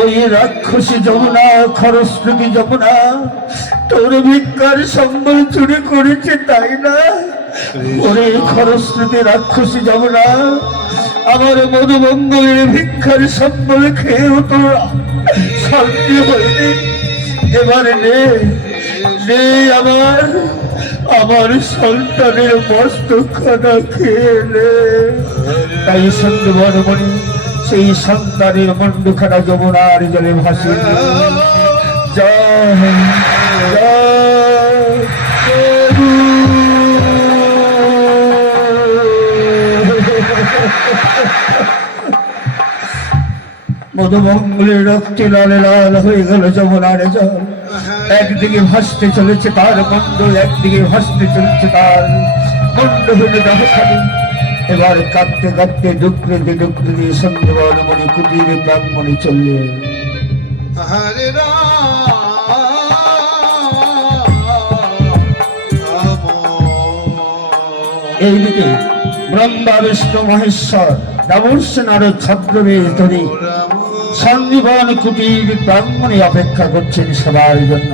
ওই রাক্ষসী যমুনা, খরস্রোতী যমুনা তোর ভিক্ষার সম্বল চুরি করেছে, তাই না? ওরে খরস্রোতী রাক্ষসী যমুনা, আমার মধুমঙ্গলের ভিক্ষার সম্বল খেয়েও তোর শান্তি হয়নি। এবার নে, নে আমার আমার সন্তানের মস্তকখানা খেয়ে নে। তাই সন্দীপনমণি সেই সন্তানের মন্ডখানা যমুনার জলে ভাসিয়ে দিল। জয় জয় মধুমঙ্গলের রক্তে লাল লাল হয়ে গেল যমুনার জল। একদিকে ভাসতে চলেছে তার মন্ড, একদিকে ভাসতে চলেছে তার মন্ড হলে দেহখানি। এবার কাঁদতে কাঁদতে ডুকরে ডুকরে দিয়ে সন্দীপনমণি কুটির প্রাঙ্গণে চললেন। হরে এইদিকে ব্রহ্মা বিষ্ণু মহেশ্বর দেবর্ষি নারদ ছদ্রবেশ ধরে সন্দীপন কুটির প্রাঙ্গণে অপেক্ষা করছেন সবার জন্য।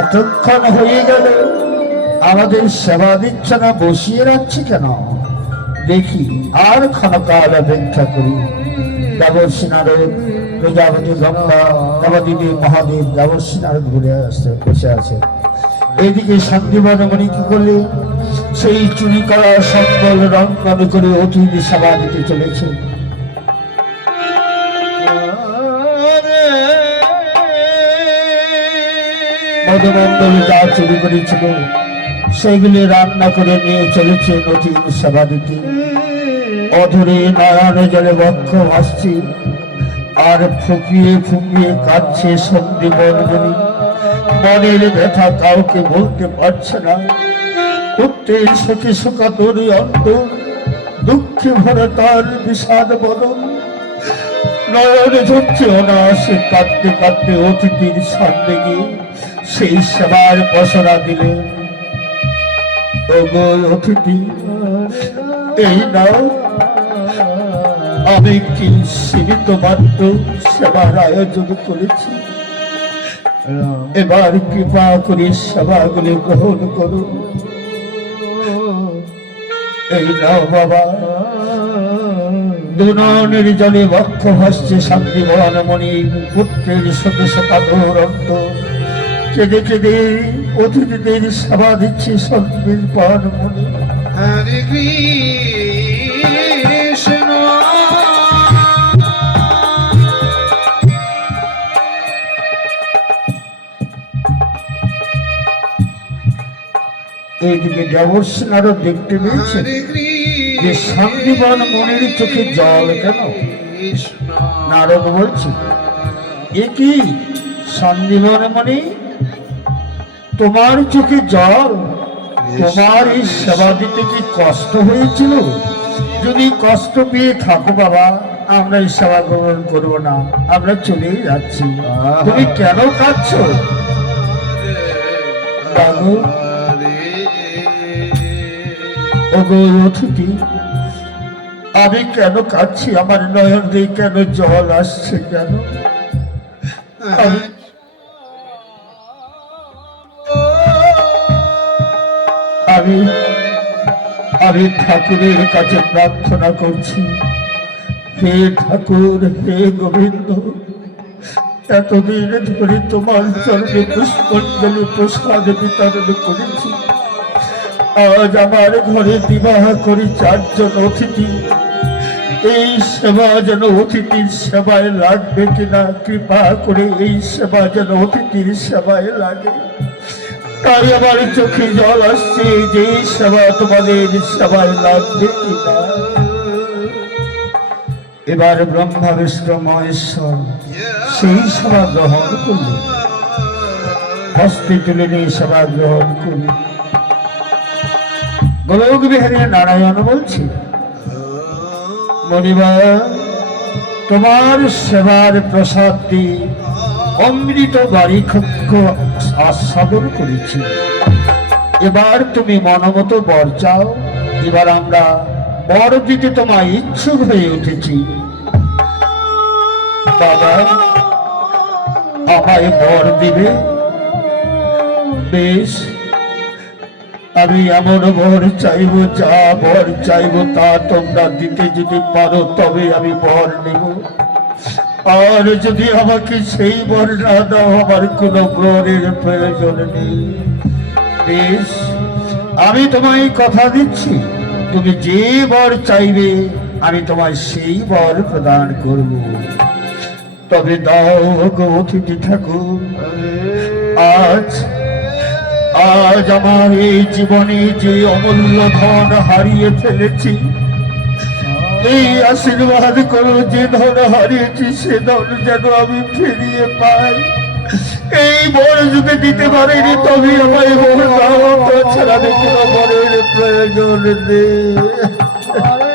এতক্ষণ হয়ে গেল, আমাদের সেবা দিচ্ছে না, বসিয়ে রাখছে কেন? দেখি আর ক্ষণকাল অপেক্ষা করি। দেবর্ষি নারদ, প্রজাপতি গঙ্গা, দেবাদিদেব মহাদেব দেবর্ষি নারদ ঘুরে আসতে বসে আছে। এইদিকে সন্দীপনমণি কি করলে, সেই চুরি করা সম্বল রঙ্গন করে অতিথি সেবা দিতে চলেছে। মধুমণ্ডল যা চুরি করেছিল সেগুলি রান্না করে নিয়ে চলেছে নতুন সেবা দিতে। অধরে নয়নে জলে বক্ষ ভাসছে আর ফুপিয়ে ফুপিয়ে কাঁদছে সন্দীপন বলি। মনের ব্যথা কাউকে বলতে পারছে না। পুত্রের শোকে শোকাতরি অন্তর, দুঃখে ভরে তার বিষাদ বদন। নয়নে ঝরছে অনায়াসে কাঁদতে কাঁদতে অতিথির সামনে গিয়ে সেই সেবার পসরা দিলেন। ওগো অতিথি, এই নাও, আমি কি সীমিত মাত্র সেবার আয়োজন করেছি, এবার কৃপা করে সেবাগুলি গ্রহণ করো। এই নাও বাবা। দুনয়নের জলে বক্ষ ভাসছে শান্তিবন মণি। পুত্রের শোকে শোকাতর অন্তর, কেঁদে কেঁদে অতিথিদের সেবা দিচ্ছে সন্দীপন মণি। হরে কৃষ্ণ এইদিকে দেবর্ষি নারদ দেখতে পেয়েছেন যে সন্দীপন মনির চোখে জল কেন। নারদ বলছে, এ কি সন্দীপন মণি, তোমার চোখে জল? তোমার এই সেবা দিতে কি কষ্ট হয়েছিল? যদি কষ্ট পেয়ে থাকো বাবা, আমরা এই সেবা গ্রহণ করবো না, আমরা চলেই যাচ্ছি। তুমি কেন কাঁদছো বাবু? ওগো অতিথি, আমি কেন কাঁদছি? আমার নয়ন দিয়ে কেন জল আসছে কেন? আমি আমি ঠাকুরের কাছে প্রার্থনা করছি, হে ঠাকুর, হে গোবিন্দ, এতদিন ধরে তোমার চরণে পুষ্পাঞ্জলি প্রসাদ বিতরণ করেছি। আজ আমার ঘরে বিবাহ করি 4 জন অতিথি। এই সেবা যেন অতিথির সেবায় লাগবে কিনা, কৃপা করে এই সেবা যেন অতিথির সেবায় লাগে। তাই আমার চোখে জল আসছে যে সেবা তোমাদের সেবায় লাগবে কিনা। এবার ব্রহ্মা বিষ্ণু মহেশ্বর সেই সেবা গ্রহণ করল, হস্তে তুলে নিয়ে সেবা গ্রহণ করল। গোলক বিহারী নারায়ণ বলছি, মণিবা, তোমার সেবার প্রসাদ দিয়ে অমৃত বাড়ি ক্ষক্ষ আস্বাদন করেছি। এবার তুমি মনমতো বর চাও। এবার আমরা বর দিতে তোমায় ইচ্ছুক হয়ে উঠেছি। বাবা, আমায় বর দিবে? বেশ, আমি এমন বর চাইব, যা বর চাইব তা তোমরা দিতে যদি পারো তবে আমি বর নেব। আর যদি আমাকে সেই বর না দাও, আমার কোনো বরের প্রয়োজন নেই। বেশ, আমি তোমায় কথা দিচ্ছি, তুমি যে বর চাইবে আমি তোমায় সেই বর প্রদান করব। তবে দাও গো অতিথি ঠাকুর, আজ আমার এই জীবনে যে অমূল্য ধন হারিয়ে ফেলেছি, এই আশীর্বাদ করো যে ধন হারিয়েছি সে ধন যেন আমি ফিরিয়ে পাই। এই বর যদি দিতে পারিনি তবে আমায় বর দাও, তাছাড়া কোনো বরের প্রয়োজন নেই।